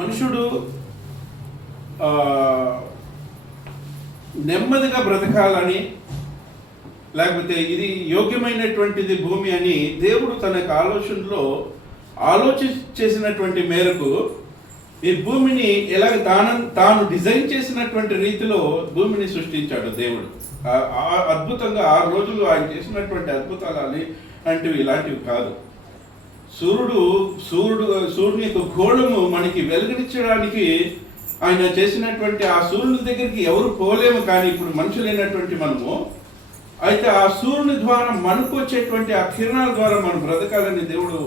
మనుషుడు నెమ్మదిగా బ్రతకాలని, లేకపోతే ఇది యోగ్యమైనటువంటిది భూమి అని దేవుడు తన యొక్క ఆలోచనలో చేసినటువంటి మేరకు ఈ భూమిని ఎలాగ తాను డిజైన్ చేసినటువంటి రీతిలో భూమిని సృష్టించాడు దేవుడు. అద్భుతంగా 6 రోజులు ఆయన చేసినటువంటి అద్భుతాలు అంటే ఇలాంటివి కాదు. సూర్యుని యొక్క గోళము మనకి వెలుగునిచ్చడానికి ఆయన చేసినటువంటి ఆ సూర్యుని దగ్గరికి ఎవరు పోలేము. కానీ ఇప్పుడు మనుషులైనటువంటి మనము అయితే ఆ సూర్యుని ద్వారా మనకు వచ్చేటువంటి ఆ కిరణాల ద్వారా మనం బ్రతకాలని దేవుడు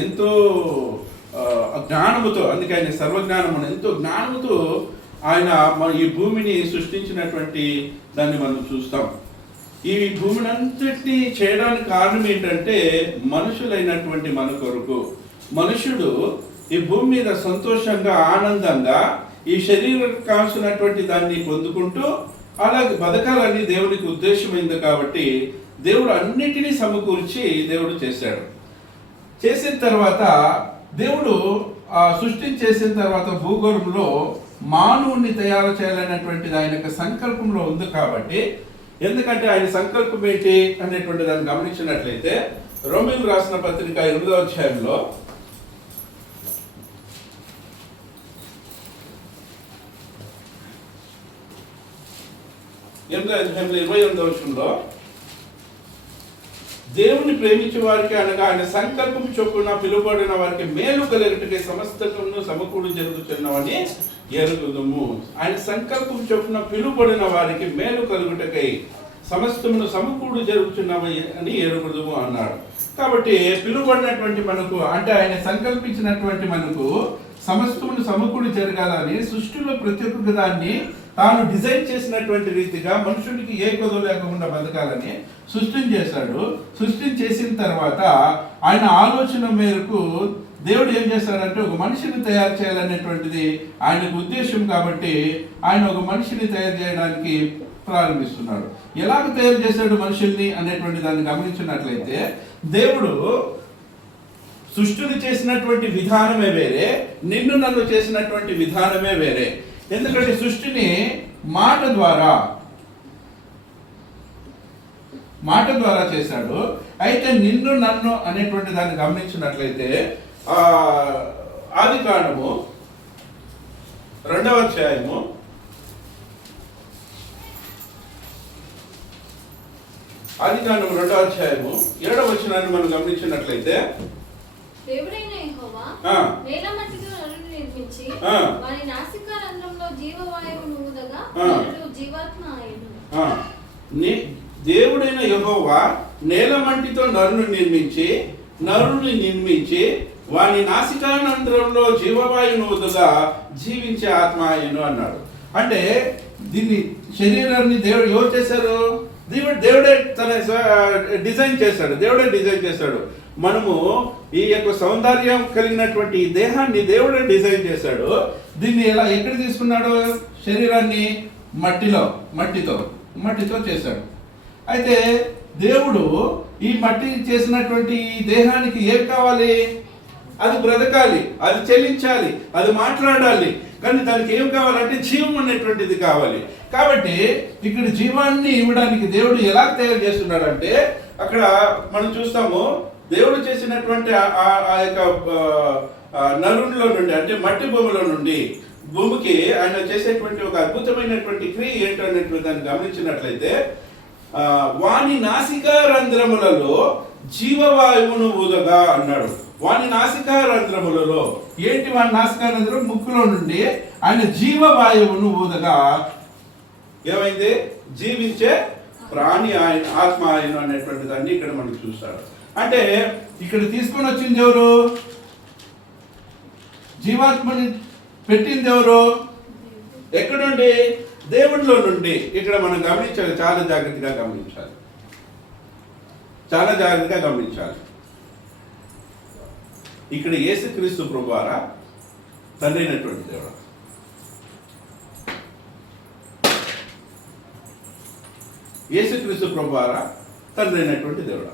ఎంతో జ్ఞానముతో, అందుకే ఆయన సర్వజ్ఞానము, ఎంతో జ్ఞానముతో ఆయన ఈ భూమిని సృష్టించినటువంటి దాన్ని మనం చూస్తాం. ఈ భూమిని అంతటినీ చేయడానికి కారణం ఏంటంటే మనుషులైనటువంటి మన కొరకు. మనుషుడు ఈ భూమి మీద సంతోషంగా, ఆనందంగా ఈ శరీరం కావాల్సినటువంటి దాన్ని పొందుకుంటూ అలాగే బతకాలని దేవునికి ఉద్దేశమైంది. కాబట్టి దేవుడు అన్నిటినీ సమకూర్చి దేవుడు చేశాడు. చేసిన తర్వాత దేవుడు సృష్టిని చేసిన తర్వాత భూగోళంలో మానవుణ్ణి తయారు చేయాలనేటువంటిది ఆయన యొక్క సంకల్పంలో ఉంది. కాబట్టి ఎందుకంటే ఆయన సంకల్పం ఏంటి అనేటువంటి దాన్ని గమనించినట్లయితే రోమీయులకు రాసిన పత్రిక 8వ అధ్యాయంలో 28వ వచనంలో దేవుని ప్రేమించే వారికి అనగా ఆయన సంకల్పం చొప్పున పిలువబడిన వారికి మేలు కలుగుటకై సమస్తమును సమకూడి జరుగుతున్నవని ఎరుగుదుము. ఆయన సంకల్పం చొప్పున పిలువబడిన వారికి మేలు కలుగుటకై సమస్తమును సమకూడి జరుగుతున్నవి అని ఎరుగుదుము అన్నాడు. కాబట్టి పిలువబడినటువంటి మనకు, అంటే ఆయన సంకల్పించినటువంటి మనకు సమస్తమును సమకూడి జరగాలని సృష్టిలో ప్రతి ఒక్క దాన్ని తాను డిజైన్ చేసినటువంటి రీతిగా మనుషుడికి ఏ కొదవ లేకుండా బతకాలని సృష్టిని చేశాడు. సృష్టిని చేసిన తర్వాత ఆయన ఆలోచన మేరకు దేవుడు ఏం చేస్తాడంటే ఒక మనిషిని తయారు చేయాలనేటువంటిది ఆయనకు ఉద్దేశం. కాబట్టి ఆయన ఒక మనిషిని తయారు చేయడానికి ప్రారంభిస్తున్నాడు. ఎలాగ తయారు చేశాడు మనుషుల్ని అనేటువంటి దాన్ని గమనించినట్లయితే దేవుడు సృష్టిని చేసినటువంటి విధానమే వేరే, నిన్ను నన్ను చేసినటువంటి విధానమే వేరే. ఎందుకంటే సృష్టిని మాట ద్వారా చేశాడు. అయితే నిన్ను నన్ను అనేటువంటి దాన్ని గమనించినట్లయితే ఆదికాండము 2వ అధ్యాయము 7వ వచనాన్ని మనం గమనించినట్లయితే దేవుడైన యెహోవా నేల మట్టితో నరుని నిర్మించి వాని నాసికా రంధ్రంలో జీవవాయువును ఊదగా నరుడు జీవాత్మ అయ్యెను. దేవుడైన యెహోవా నేల మట్టితో నరుని నిర్మించి వాని నాసికా రంధ్రంలో జీవవాయువును ఊదగా జీవించే ఆత్మ అయ్యెను అన్నాడు. అంటే దీన్ని శరీరాన్ని దేవుడు ఎవరు చేశారు? దేవుడే తన డిజైన్ చేశాడు. మనము ఈ యొక్క సౌందర్యం కలిగినటువంటి ఈ దేహాన్ని దేవుడే డిజైన్ చేశాడు. దీన్ని ఎక్కడ తీసుకున్నాడు? శరీరాన్ని మట్టితో చేశాడు. అయితే దేవుడు ఈ మట్టి చేసినటువంటి ఈ దేహానికి ఏం కావాలి? అది బ్రతకాలి, అది చెల్లించాలి, అది మాట్లాడాలి. కానీ దానికి ఏం కావాలంటే జీవం అనేటువంటిది కావాలి. కాబట్టి ఇక్కడ జీవాన్ని ఇవ్వడానికి దేవుడు ఎలా తయారు చేస్తున్నాడంటే అక్కడ మనం చూస్తాము, దేవుడు చేసినటువంటి ఆ యొక్క నరునిలో నుండి, అంటే మట్టి భూమిలో నుండి భూమికి ఆయన చేసేటువంటి ఒక అద్భుతమైనటువంటి క్రియ ఏంటనేటువంటి దాన్ని గమనించినట్లయితే వాని నాసికా రంధ్రములలో జీవవాయువును ఊదగా అన్నాడు. వాని నాసికా రంధ్రములలో ఏంటి? వాని నాసికా రంధ్రం ముక్కులో నుండి ఆయన జీవవాయువును ఊదగా ఏమైంది? జీవించే ప్రాణి ఆయన, ఆత్మ ఆయన అనేటువంటి దాన్ని ఇక్కడ మనం చూస్తాడు. అంటే ఇక్కడ తీసుకొని వచ్చింది ఎవరు? జీవాత్మని పెట్టింది ఎవరు? ఎక్కడుండి? దేవుడిలో నుండి. ఇక్కడ మనం గమనించాలి, చాలా జాగ్రత్తగా గమనించాలి. ఇక్కడ యేసుక్రీస్తు ప్రభువారా తండ్రి అయినటువంటి దేవుడు. యేసుక్రీస్తు ప్రభువారా తండ్రి అయినటువంటి దేవుడు.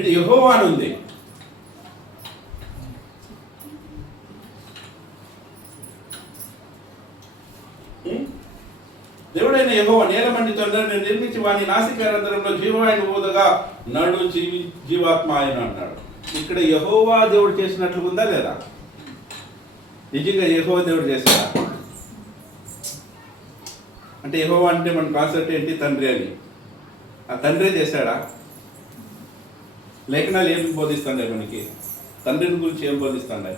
ఇక్కడ యెహోవా అని ఉంది. దేవుడైన యెహోవా నేలమంటితో నేను నిర్మించి వాని నాసికారంధ్రంలో జీవవాయుని ఊదగా నడు జీవాత్మ ఆయన అన్నాడు. ఇక్కడ యెహోవా దేవుడు చేసినట్లు ఉందా లేదా? నిజంగా యెహోవా దేవుడు చేశాడా? అంటే యెహోవా అంటే మన కాన్సెప్ట్ ఏంటి? తండ్రి అని. ఆ తండ్రే చేశాడా? లేఖనాలు ఏం బోధిస్తుండే మనకి? తండ్రిని గురించి ఏం బోధిస్తుండే?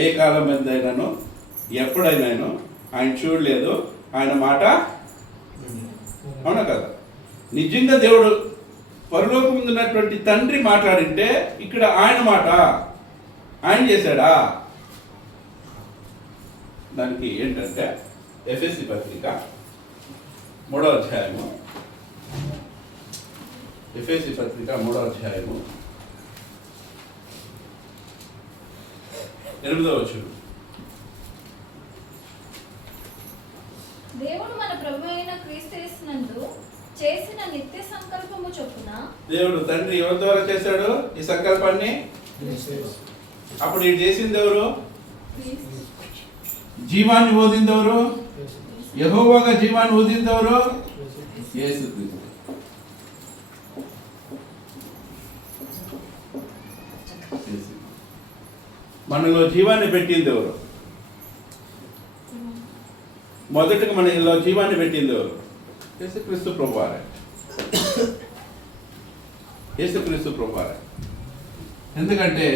ఏ కాలం అయినానో ఎప్పుడైనానో ఆయన చూడలేదు, ఆయన మాట అవునా కదా? నిజంగా దేవుడు పరలోకం ఉన్నటువంటి తండ్రి మాట్లాడింటే ఇక్కడ ఆయన మాట ఆయన చేశాడా? దానికి ఏంటంటే ఎఫెసీ పత్రిక 3వ అధ్యాయము, ఎఫెసీ పత్రిక 3వ అధ్యాయము 8వ వచనం. దేవుడు మన ప్రభు అయిన క్రీస్తు యేసునందు చేసిన నిత్య సంకల్పము చొప్పున, దేవుడు తండ్రి ఎవరి ద్వారా చేశాడు ఈ సంకల్పాన్ని? అప్పుడు ఇది చేసింది ఎవరు? జీవాన్ని ఊదింది ఎవరు? యెహోవాగా జీవాన్ని ఊదింది ఎవరు? యేసుక్రీస్తు. మనలో జీవాన్ని పెట్టింది ఎవరు? మొదటగా మనలో జీవాన్ని పెట్టింది ఎవరు? యేసుక్రీస్తు ప్రభువారే. యేసుక్రీస్తు ప్రభువారే. ఎందుకంటే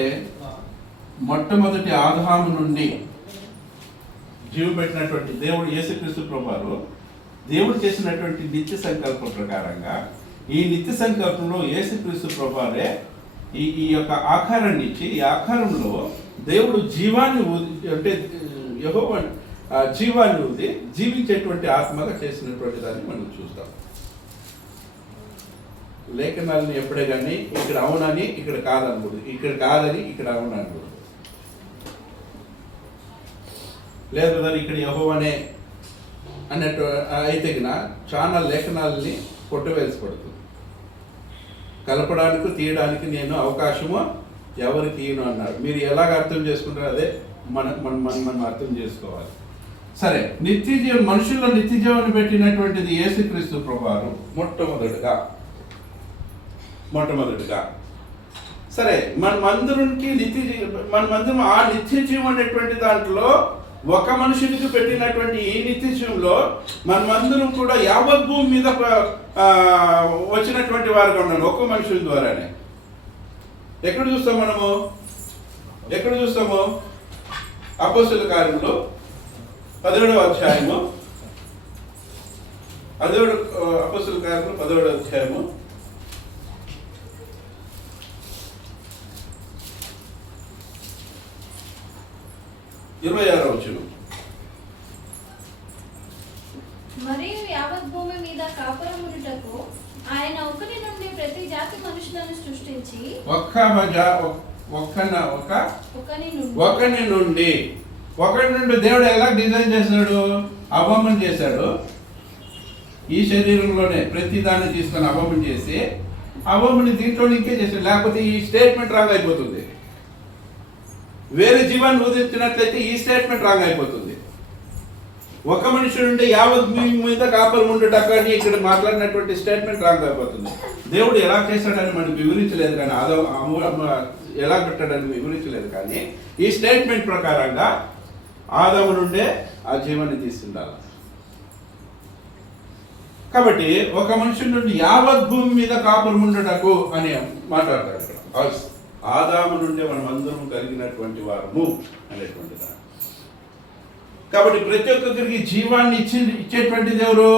మొట్టమొదటి ఆదాము నుండి జీవం పెట్టినటువంటి దేవుడు యేసుక్రీస్తు ప్రభువారు దేవుడు చేసినటువంటి నిత్య సంకల్పం ప్రకారంగా ఈ నిత్య సంకల్పంలో యేసుక్రీస్తు ప్రభువారే ఈ యొక్క ఆకారాన్ని ఇచ్చి, ఈ ఆకారంలో దేవుడు జీవాన్ని అంటే యెహోవా జీవాన్ని ఊది జీవించేటువంటి ఆత్మగా చేసినటువంటి దాన్ని మనం చూస్తాం. లేఖనాలని ఎప్పుడే కానీ ఇక్కడ అవునని ఇక్కడ కాదనకూడదు, ఇక్కడ కాదని ఇక్కడ అవుననకూడదు. లేదు కదా ఇక్కడ యెహోవానే అన్నట్టు అయితే చాలా లేఖనాలని కొట్టవేసి పడుతుంది. కలపడానికి తీయడానికి నేను అవకాశము ఎవరికి ఇయ్యను అన్నాడు. మీరు ఎలాగ అర్థం చేసుకుంటారో అదే మనం అర్థం చేసుకోవాలి. సరే, నిత్య జీవం, మనుషుల్లో నిత్య జీవాన్ని పెట్టినటువంటిది యేసుక్రీస్తు ప్రభువారు మొట్టమొదటిగా. సరే, మనమందరం ఆ నిత్య జీవం అనేటువంటి దాంట్లో ఒక మనుషునికి పెట్టినటువంటి ఈ నిత్య జీవంలో మనమందరం కూడా యావత్ భూమి మీద వచ్చినటువంటి వారుగా ఉన్నాను ఒక్క మనుషుల ద్వారానే. ఎక్కడ చూస్తాము? అపోస్తలుల కార్యములు 17వ అధ్యాయము, అపోస్తలుల కార్యములు 17వ అధ్యాయము 26వ వచనం. మరియు యావత్ భూమి మీద కాపురమునుటకు ఆయన ఒకరి నుండి ప్రతి జాతి మనుషులను సృష్టించి ఒకరి నుండి దేవుడు ఎలా డిజైన్ చేశాడు? అబొమ్మను చేశాడు. ఈ శరీరంలోనే ప్రతి దాన్ని తీసుకొని అబొమ్మను చేసి అబొమ్మని దీంట్లో ఇంకే చేశాడు. లేకపోతే ఈ స్టేట్మెంట్ రాంగ్ అయిపోతుంది. వేరే జీవాన్ని ఊదించినట్లయితే ఈ స్టేట్మెంట్ రాంగ్ అయిపోతుంది. ఒక మనిషి నుండి యావత్ మీద కాపురం ఉండేటక్క అని ఇక్కడ మాట్లాడినటువంటి స్టేట్మెంట్ రాంగ్ అయిపోతుంది. దేవుడు ఎలా చేశాడని మనకు వివరించలేదు, కానీ ఎలా పెట్టాడని వివరించలేదు, కానీ ఈ స్టేట్మెంట్ ప్రకారంగా ఆదాము నుండే ఆ జీవాన్ని తీసుకుంటారు. కాబట్టి ఒక మనిషి నుండి యావత్ భూమి మీద కాపురం ఉండటకు అని మాట్లాడతాడు. ఆదాము నుండే మనం అందరం కలిగినటువంటి వారము అనేటువంటి దాన్ని. కాబట్టి ప్రతి ఒక్కరికి జీవాన్ని ఇచ్చేటువంటిది ఎవరు?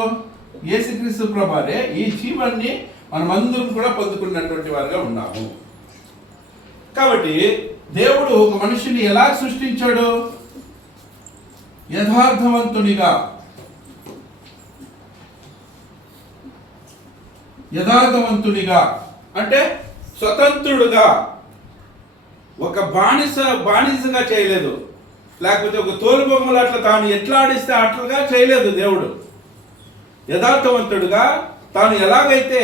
యేసుక్రీస్తు ప్రభువారే. ఈ జీవాన్ని మనమందరం కూడా పొందుకున్నటువంటి వారుగా ఉన్నాము. కాబట్టి దేవుడు ఒక మనిషిని ఎలా సృష్టించాడు? యథార్థవంతునిగా అంటే స్వతంత్రుడుగా, ఒక బానిసగా చేయలేదు, లేకపోతే ఒక తోలుబొమ్మలు అట్లా తాను ఎట్లా ఆడిస్తే అట్లుగా చేయలేదు. దేవుడు యథార్థవంతుడుగా తాను ఎలాగైతే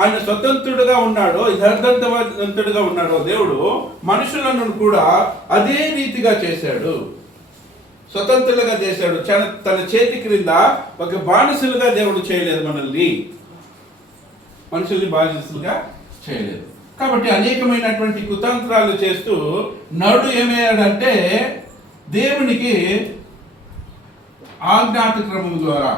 ఆయన స్వతంత్రుడుగా ఉన్నాడో, యథార్థవంతుడుగా ఉన్నాడో దేవుడు మనుషులను కూడా అదే రీతిగా చేశాడు, స్వతంత్రులుగా చేశాడు. తన చేతి క్రింద ఒక బానిసలుగా దేవుడు చేయలేదు మనల్ని, మనుషుల్ని బానిసలుగా చేయలేదు. కాబట్టి అనేకమైనటువంటి కుతంత్రాలు చేస్తూ నరుడు ఏమయ్యాడంటే దేవునికి ఆజ్ఞాత క్రమం ద్వారా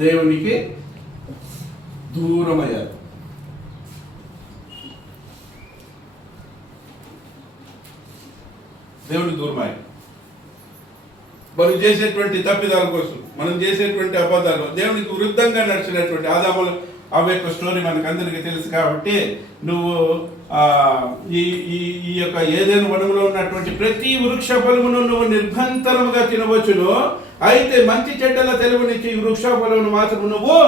దేవునికి దూరమయ్యారు. దేవునికి దూరమయ్యారు. మనం చేసేటువంటి తప్పిదాల కోసం, మనం చేసేటువంటి అబద్ధాలు, దేవునికి విరుద్ధంగా నడిచినటువంటి ఆదాము అవ్వ యొక్క స్టోరీ మనకు అందరికీ తెలుసు. కాబట్టి నువ్వు ఈ యొక్క ఏదైనా వనములో ఉన్నటువంటి ప్రతి వృక్ష ఫలమును నువ్వు నిర్భంతరముగా తినవచ్చును, అయితే మంచి చెడ్డల తెలివినిచ్చి ఈ వృక్ష ఫలమును మాత్రం నువ్వు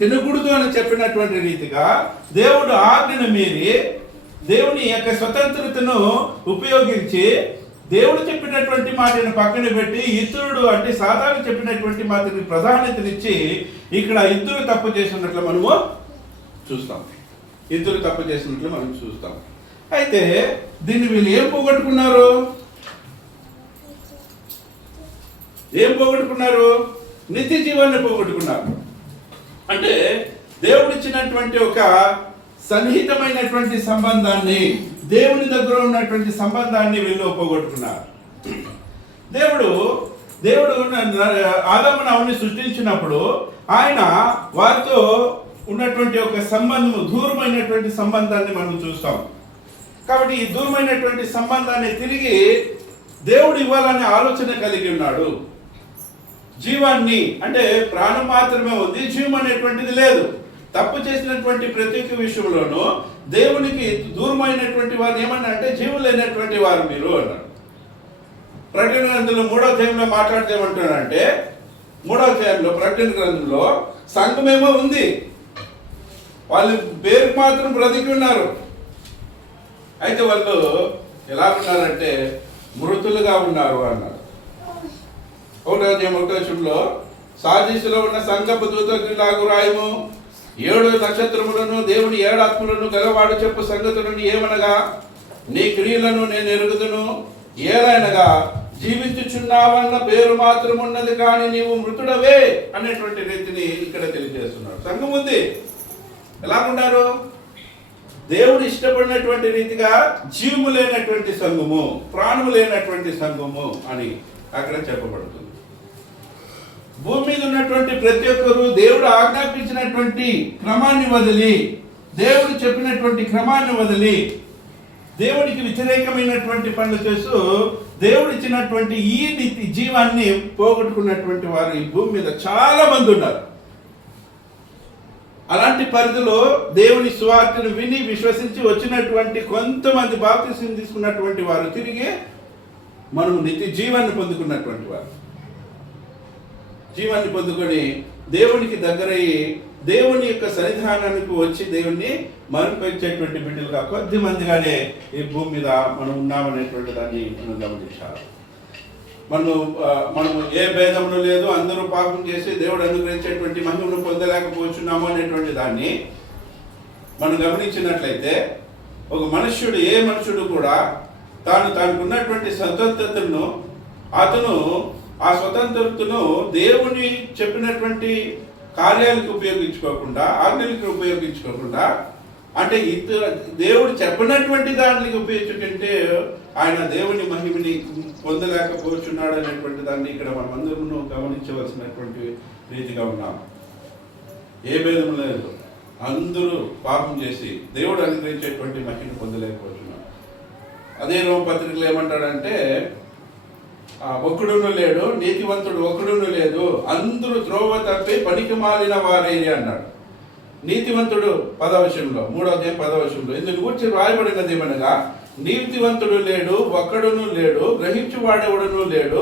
తినకూడదు అని చెప్పినటువంటి రీతిగా దేవుడు ఆజ్ఞను మీరి దేవుని యొక్క స్వతంత్రతను ఉపయోగించి దేవుడు చెప్పినటువంటి మాటను పక్కన పెట్టి ఇతరుడు అంటే సాధారణ చెప్పినటువంటి మాటని ప్రాధాన్యతనిచ్చి ఇక్కడ ఇద్దరు తప్పు చేసినట్లు మనము చూస్తాం. ఇద్దరు తప్పు చేసినట్లు మనం చూస్తాం. అయితే దీన్ని వీళ్ళు ఏం పోగొట్టుకున్నారు? నిత్య జీవాన్ని పోగొట్టుకున్నారు. అంటే దేవుడిచ్చినటువంటి ఒక సన్నిహితమైనటువంటి సంబంధాన్ని, దేవుని దగ్గర ఉన్నటువంటి సంబంధాన్ని వీళ్ళు పోగొట్టుకున్నారు. దేవుడు ఆదామును అవన్నీ సృష్టించినప్పుడు ఆయన వారితో ఉన్నటువంటి ఒక సంబంధము, దూరమైనటువంటి సంబంధాన్ని మనం చూస్తాం. కాబట్టి ఈ దూరమైనటువంటి సంబంధాన్ని తిరిగి దేవుడు ఇవ్వాలనే ఆలోచన కలిగి ఉన్నాడు. జీవాన్ని అంటే ప్రాణం మాత్రమే ఉంది, జీవం అనేటువంటిది లేదు. తప్పు చేసినటువంటి ప్రతి ఒక్క విషయంలోనూ దేవునికి దూరమైనటువంటి వారు ఏమన్నా అంటే జీవం లేనటువంటి వారు మీరు అన్నారు. ప్రకటన గ్రంథంలో 3వ అధ్యాయంలో మాట్లాడితే ఏమంటున్నారంటే 3వ అధ్యాయంలో ప్రకటన గ్రంథంలో సంఘమేమో ఉంది, వాళ్ళు పేరుకు మాత్రం బ్రతికి ఉన్నారు. అయితే వాళ్ళు ఎలా ఉన్నారంటే మృతులుగా ఉన్నారు అన్నారు. 1వ అధ్యాయం 1వ వచనంలో సాదీసులో ఉన్న సంఘపు దూతకు ఇలాగు రాయము, 7 నక్షత్రములను దేవుని 7 ఆత్మలను గలవాడు చెప్పు సంగతులను ఏమనగా, నీ క్రియలను నేను ఎరుగుదును, ఏలైనగా జీవించుచున్నావన్న పేరు మాత్రం ఉన్నది కానీ నీవు మృతుడవే అనేటువంటి రీతిని ఇక్కడ తెలియజేస్తున్నాడు. సంఘం ఉంది, ఎలాగుంటారు? దేవుడు ఇష్టపడినటువంటి రీతిగా జీవము లేనటువంటి సంఘము, ప్రాణము లేనటువంటి సంఘము అని అక్కడ చెప్పబడుతుంది. భూమి మీద ఉన్నటువంటి ప్రతి ఒక్కరు దేవుడు ఆజ్ఞాపించినటువంటి క్రమాన్ని వదిలి, దేవుడు చెప్పినటువంటి క్రమాన్ని వదిలి దేవుడికి వ్యతిరేకమైనటువంటి పనులు చేస్తూ దేవుడు ఇచ్చినటువంటి ఈ జీవాన్ని పోగొట్టుకున్నటువంటి వారు ఈ భూమి మీద చాలా మంది ఉన్నారు. అలాంటి పరిధిలో దేవుని సువార్తను విని విశ్వసించి వచ్చినటువంటి కొంతమంది బాప్తిస్మం తీసుకున్నటువంటి వారు తిరిగి మనము నిత్య జీవాన్ని పొందుకున్నటువంటి వారు, జీవాన్ని పొందుకొని దేవునికి దగ్గరయ్యి దేవుని యొక్క సన్నిధానానికి వచ్చి దేవుణ్ణి మరుపరిచేటువంటి బిడ్డలుగా కొద్ది మందిగానే ఈ భూమి మీద మనం ఉన్నామనేటువంటి దాన్ని మనం గమనించాలి. మనము ఏ భేదములు లేదు, అందరూ పాపం చేసి దేవుడు అనుగ్రహించేటువంటి మహిమను పొందలేకపోతున్నాము అనేటువంటి దాన్ని మనం గమనించినట్లయితే ఒక మనుష్యుడు, ఏ మనుషుడు కూడా తనకు ఉన్నటువంటి స్వతంత్రతను అతను ఆ స్వతంత్రతను దేవుని చెప్పినటువంటి కార్యాలకు ఉపయోగించుకోకుండా, ఆజ్ఞలకు ఉపయోగించుకోకుండా, అంటే దేవుడు చెప్పినటువంటి దానికి ఉపయోగించుకుంటే ఆయన దేవుని మహిమని పొందలేకపోతున్నాడు అనేటువంటి దాన్ని ఇక్కడ మనం అందరూ గమనించవలసినటువంటి రీతిగా ఉన్నాం. ఏ భేదం లేదు, అందరూ పాపం చేసి దేవుడు అనుగ్రహించేటువంటి మహిమను పొందలేకపోతున్నారు. అదే రోమపత్రికలు ఏమంటాడంటే ఒక్కడును లేడు, నీతివంతుడు ఒక్కడును లేదు, అందరూ త్రోవ తప్పి పనికి మాలిన వారేరి అన్నాడు. నీతివంతుడు 10వ వచనంలో, 3వ అధ్యాయం 10వ వచనంలో ఇందుకు గురించి రాయబడినది ఏమనగా, నీతివంతుడు లేడు, ఒక్కడును లేడు, గ్రహించువాడెవడును లేడు,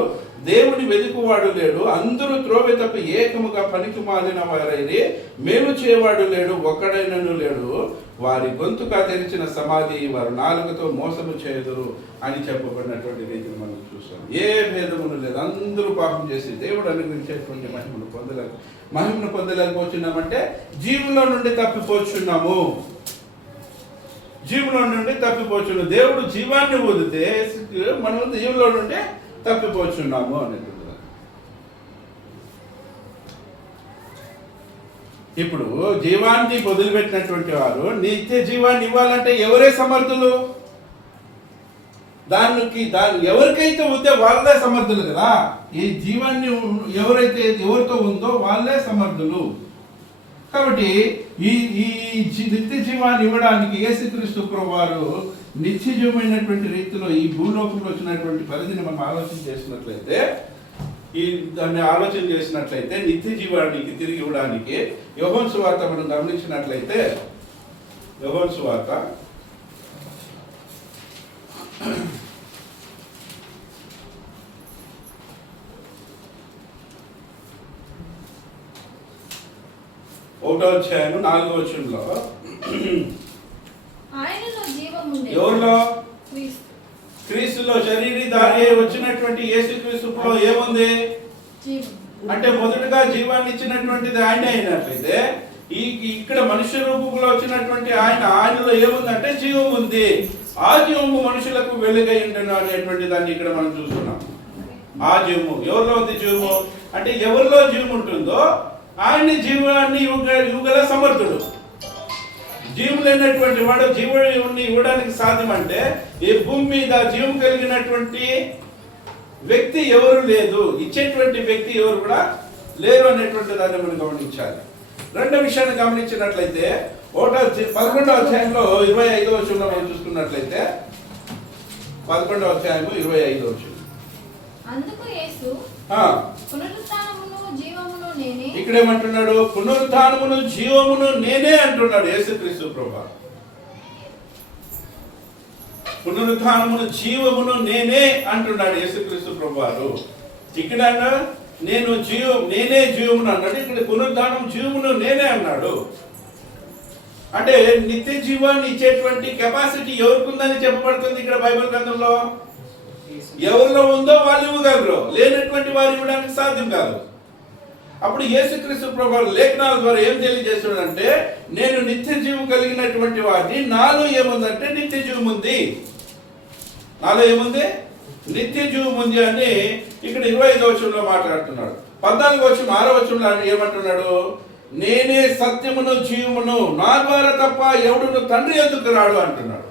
దేవుని వెతుకువాడు లేడు, అందరూ త్రోవ తప్పి ఏకముగా పనికి మాలిన వారైరి, మేలు చేయవాడు లేడు, ఒక్కడైనను లేడు, వారి గొంతుక తెరిచిన సమాధి, వారు నాలుకతో మోసము చేయదురు అని చెప్పబడినటువంటి రీతిని మనం చూస్తాం. ఏ భేదమును లేదు, అందరూ పాపం చేసి దేవుడు అనుగ్రహించేటువంటి మహిమను పొందలేకపోతున్నామంటే జీవులో నుండి తప్పిపోచున్నాము. జీవులో నుండి తప్పిపోచున్నాం. దేవుడు జీవాన్ని వదిలితే మనం జీవులో నుండి తప్పిపోచున్నాము అనేది. ఇప్పుడు జీవాన్ని వదిలిపెట్టినటువంటి వారు నిత్య జీవాన్ని ఇవ్వాలంటే ఎవరే సమర్థులు? దాన్ని ఎవరికైతే ఉందో వాళ్ళే సమర్థులు కదా. ఈ జీవాన్ని ఎవరితో ఉందో వాళ్ళే సమర్థులు. కాబట్టి ఈ నిత్య జీవాన్ని ఇవ్వడానికి యేసుక్రీస్తు ప్రభువారు నిత్యజీవమైనటువంటి రీతిలో ఈ భూలోకంలో వచ్చినటువంటి పరిధిని మనం ఆలోచన చేసినట్లయితే నిత్య జీవానికి తిరిగి ఇవ్వడానికి యోహాను సువార్త మనం గమనించినట్లయితే, యోహాను సువార్త 1వ అధ్యాయం 4వ వచనంలో ఆయనలో జీవముండెను. ఎవరిలో? క్రీస్తులో శరీరధారి వచ్చినటువంటి యేసుక్రీస్తులో ఏముంది? అంటే మొదటగా జీవాన్ని ఇచ్చినటువంటిది ఆయనే అయినట్లయితే ఇక్కడ మనుష్య రూపంలో వచ్చినటువంటి ఆయనలో ఏముందంటే జీవం ఉంది. ఆ జీవము మనుషులకు వెలుగై ఉండను అనేటువంటి దాన్ని ఇక్కడ మనం చూస్తున్నాం. ఆ జీవము ఎవరిలో ఉంది? జీవము అంటే ఎవరిలో జీవం ఉంటుందో ఆయన జీవాన్ని ఇవ్వగల సమర్థుడు. జీవం లేనటువంటి వాడు జీవుని ఇవ్వడానికి సాధ్యం అంటే ఈ భూమి మీద జీవం కలిగినటువంటి వ్యక్తి ఎవరు లేదు, ఇచ్చేటువంటి వ్యక్తి ఎవరు కూడా లేరు అనేటువంటి దాన్ని మనం గమనించాలి. రెండో విషయాన్ని గమనించినట్లయితే 11వ అధ్యాయంలో 25వ వచనంలో మనం చూసుకున్నట్లయితే 11వ అధ్యాయము 25వ వచనం. అందుకు యేసు పునరుత్థానమును జీవమును నేనే. ఇక్కడ ఏమంటున్నాడు? పునరుత్థానమును జీవమును నేనే అంటున్నాడు యేసుక్రీస్తు ప్రభువు. పునరుత్థానమును జీవమును నేనే అంటున్నాడు యేసుక్రీస్తు ప్రభువారు. ఇక్కడ నేనే జీవమును అన్నాడు, ఇక్కడ పునరుత్థానం జీవమును నేనే అన్నాడు. అంటే నిత్య జీవాన్ని ఇచ్చేటువంటి కెపాసిటీ ఎవరికి ఉందని చెప్పబడుతుంది ఇక్కడ బైబిల్ గ్రంథంలో. ఎవరిలో ఉందో వాళ్ళు ఇవ్వగలరు, లేనటువంటి వారు ఇవ్వడానికి సాధ్యం కాదు. అప్పుడు యేసుక్రీస్తు ప్రభువు లేఖనాల ద్వారా ఏం తెలియజేస్తున్నాడంటే, నేను నిత్య జీవం కలిగినటువంటి వాడిని, నాలో ఏముందంటే నిత్య జీవం ఉంది. నాలో ఏముంది? నిత్య జీవం ఉంది అని ఇక్కడ 25వ వచనంలో మాట్లాడుతున్నాడు. 14వ వచనం 6వ వచనంలో ఏమంటున్నాడు? నేనే సత్యమును జీవమును, నా ద్వారా తప్ప ఎవడును తండ్రి యొద్దకు రాడు అంటున్నాడు.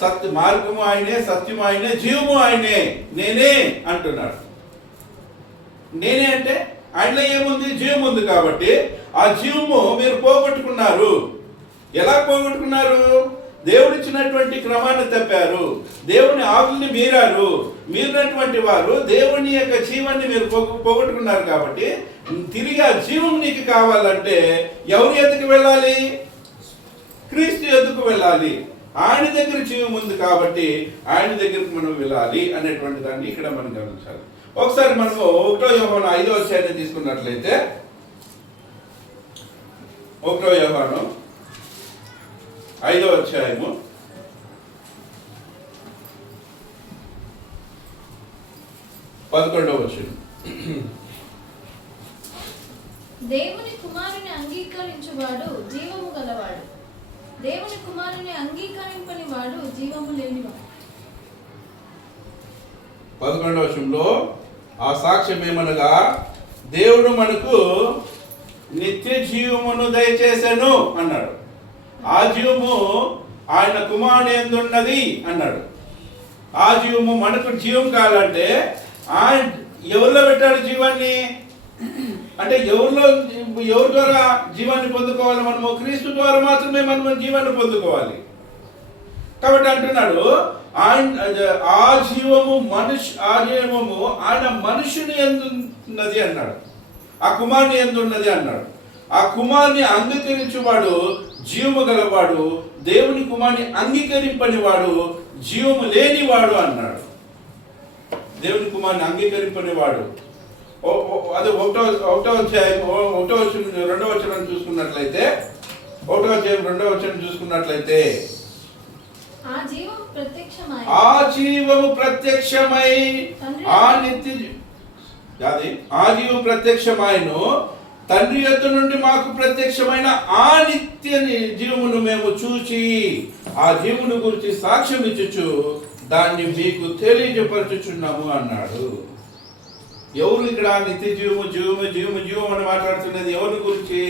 సత్య మార్గము ఆయనే, సత్యము ఆయనే, జీవము ఆయనే, నేనే అంటున్నాడు. నేనే అంటే ఆయనలో ఏముంది? జీవం ఉంది. కాబట్టి ఆ జీవము మీరు పోగొట్టుకున్నారు. ఎలా పోగొట్టుకున్నారు? దేవుడిచ్చినటువంటి క్రమాన్ని తప్పారు, దేవుని ఆజ్ఞని మీరారు. మీరినటువంటి వారు దేవుని యొక్క జీవాన్ని మీరు పోగొట్టుకున్నారు. కాబట్టి తిరిగి ఆ జీవం నీకు కావాలంటే ఎవరి ఎద్దుకు వెళ్ళాలి? క్రీస్తు ఎద్దుకు వెళ్ళాలి. ఆయన దగ్గర జీవం ఉంది కాబట్టి ఆయన దగ్గరకు మనం వెళ్ళాలి అనేటువంటి దాన్ని ఇక్కడ మనం గమనించాలి. ఒకసారి మనము 1వ యోహాను 5వ అధ్యాయాన్ని తీసుకున్నట్లయితే 1వ యోహాను 5వ అధ్యాయము 11వ వచనం. దేవుని కుమారుని అంగీకరించువాడు జీవము గలవాడు, దేవుని కుమారుని అంగీకరింపని వాడు జీవము లేనివాడు. 11వ వచనంలో ఆ సాక్ష్యం ఏమనగా, దేవుడు మనకు నిత్య జీవమును దయచేసెను అన్నాడు. ఆ జీవము ఆయన కుమారుని యందు ఉన్నది అన్నాడు. ఆ జీవము మనకు జీవం కావాలంటే ఆయన ఎవరిలో పెట్టాడు జీవాన్ని? అంటే ఎవరి ద్వారా జీవాన్ని పొందుకోవాలి? మనము క్రీస్తు ద్వారా మాత్రమే మనం జీవాన్ని పొందుకోవాలి. కాబట్టి అంటున్నాడు ఆ జీవము ఆయన మనుషుని యందు ఉన్నది అన్నాడు, ఆ కుమారుని యందు ఉన్నది అన్నాడు. ఆ కుమారుని అంగీకరించువాడు జీవము గలవాడు, దేవుని కుమారుని అంగీకరింపని వాడు జీవము లేనివాడు అన్నాడు. దేవుని కుమారుని అంగీకరింపని వాడు, అది ఒకటో అధ్యాయం 1వ వచనం 2వ వచనం చూసుకున్నట్లయితే, 1వ అధ్యాయం 2వ వచనం చూసుకున్నట్లయితే, ఆ జీవము ప్రత్యక్షమై ఆ జీవం ప్రత్యక్షమైను తండ్రి యొద్ద నుండి మాకు ప్రత్యక్షమైన ఆ నిత్య జీవమును మేము చూచి ఆ జీవుని గురించి సాక్ష్యం ఇచ్చుచు దాన్ని మీకు తెలియజపరచుచున్నాము అన్నాడు. ఎవరు ఇక్కడ నిత్య జీవము జీవము జీవము జీవం అని మాట్లాడుతున్నది? ఎవరి గురించి?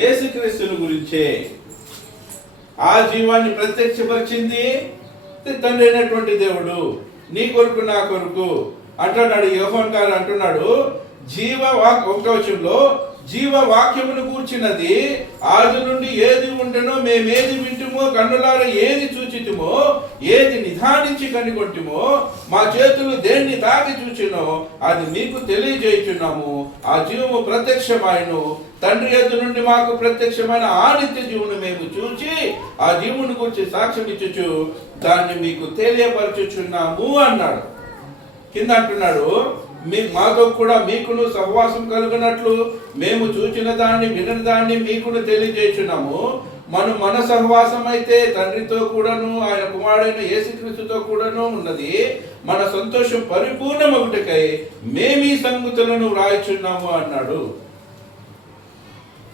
యేసుక్రీస్తుని గురించే. ఆ జీవాన్ని ప్రత్యక్షపరిచింది తండ్రి అయినటువంటి దేవుడు. నీ కొరకు నా కొరకు అంటున్నాడు. యోహాను గారు అంటున్నాడు, జీవవాక్యంలో జీవవాక్యమును కూర్చున్నది ఆది నుండి ఏది ఉండెనో మేమేది వింటుమో కన్నులారా ఏది చూచితుమో ఏది నిధానించి కనుగొంటుమో మా చేతులు దేన్ని తాకి చూచినో అది మీకు తెలియజేయుచున్నాము. ఆ జీవము ప్రత్యక్షమైను తండ్రి యొద్ద నుండి మాకు ప్రత్యక్షమైన ఆ నిత్య జీవును మేము చూచి ఆ జీవుని గురించి సాక్ష్యం ఇచ్చుచు దాన్ని మీకు తెలియపరచుచున్నాము అన్నాడు. కింద అంటున్నాడు, మాతో కూడా మీకును సహవాసం కలుగునట్లు మేము చూచిన దాన్ని వినిన దాన్ని మీకును తెలియజేయుచున్నాము. మన సహవాసం అయితే తండ్రితో కూడాను ఆయన కుమారుడైన యేసుక్రీస్తుతో కూడాను ఉన్నది. మన సంతోషం పరిపూర్ణమగుటకై మేమీ సంగతులను వ్రాయిచున్నాము అన్నాడు.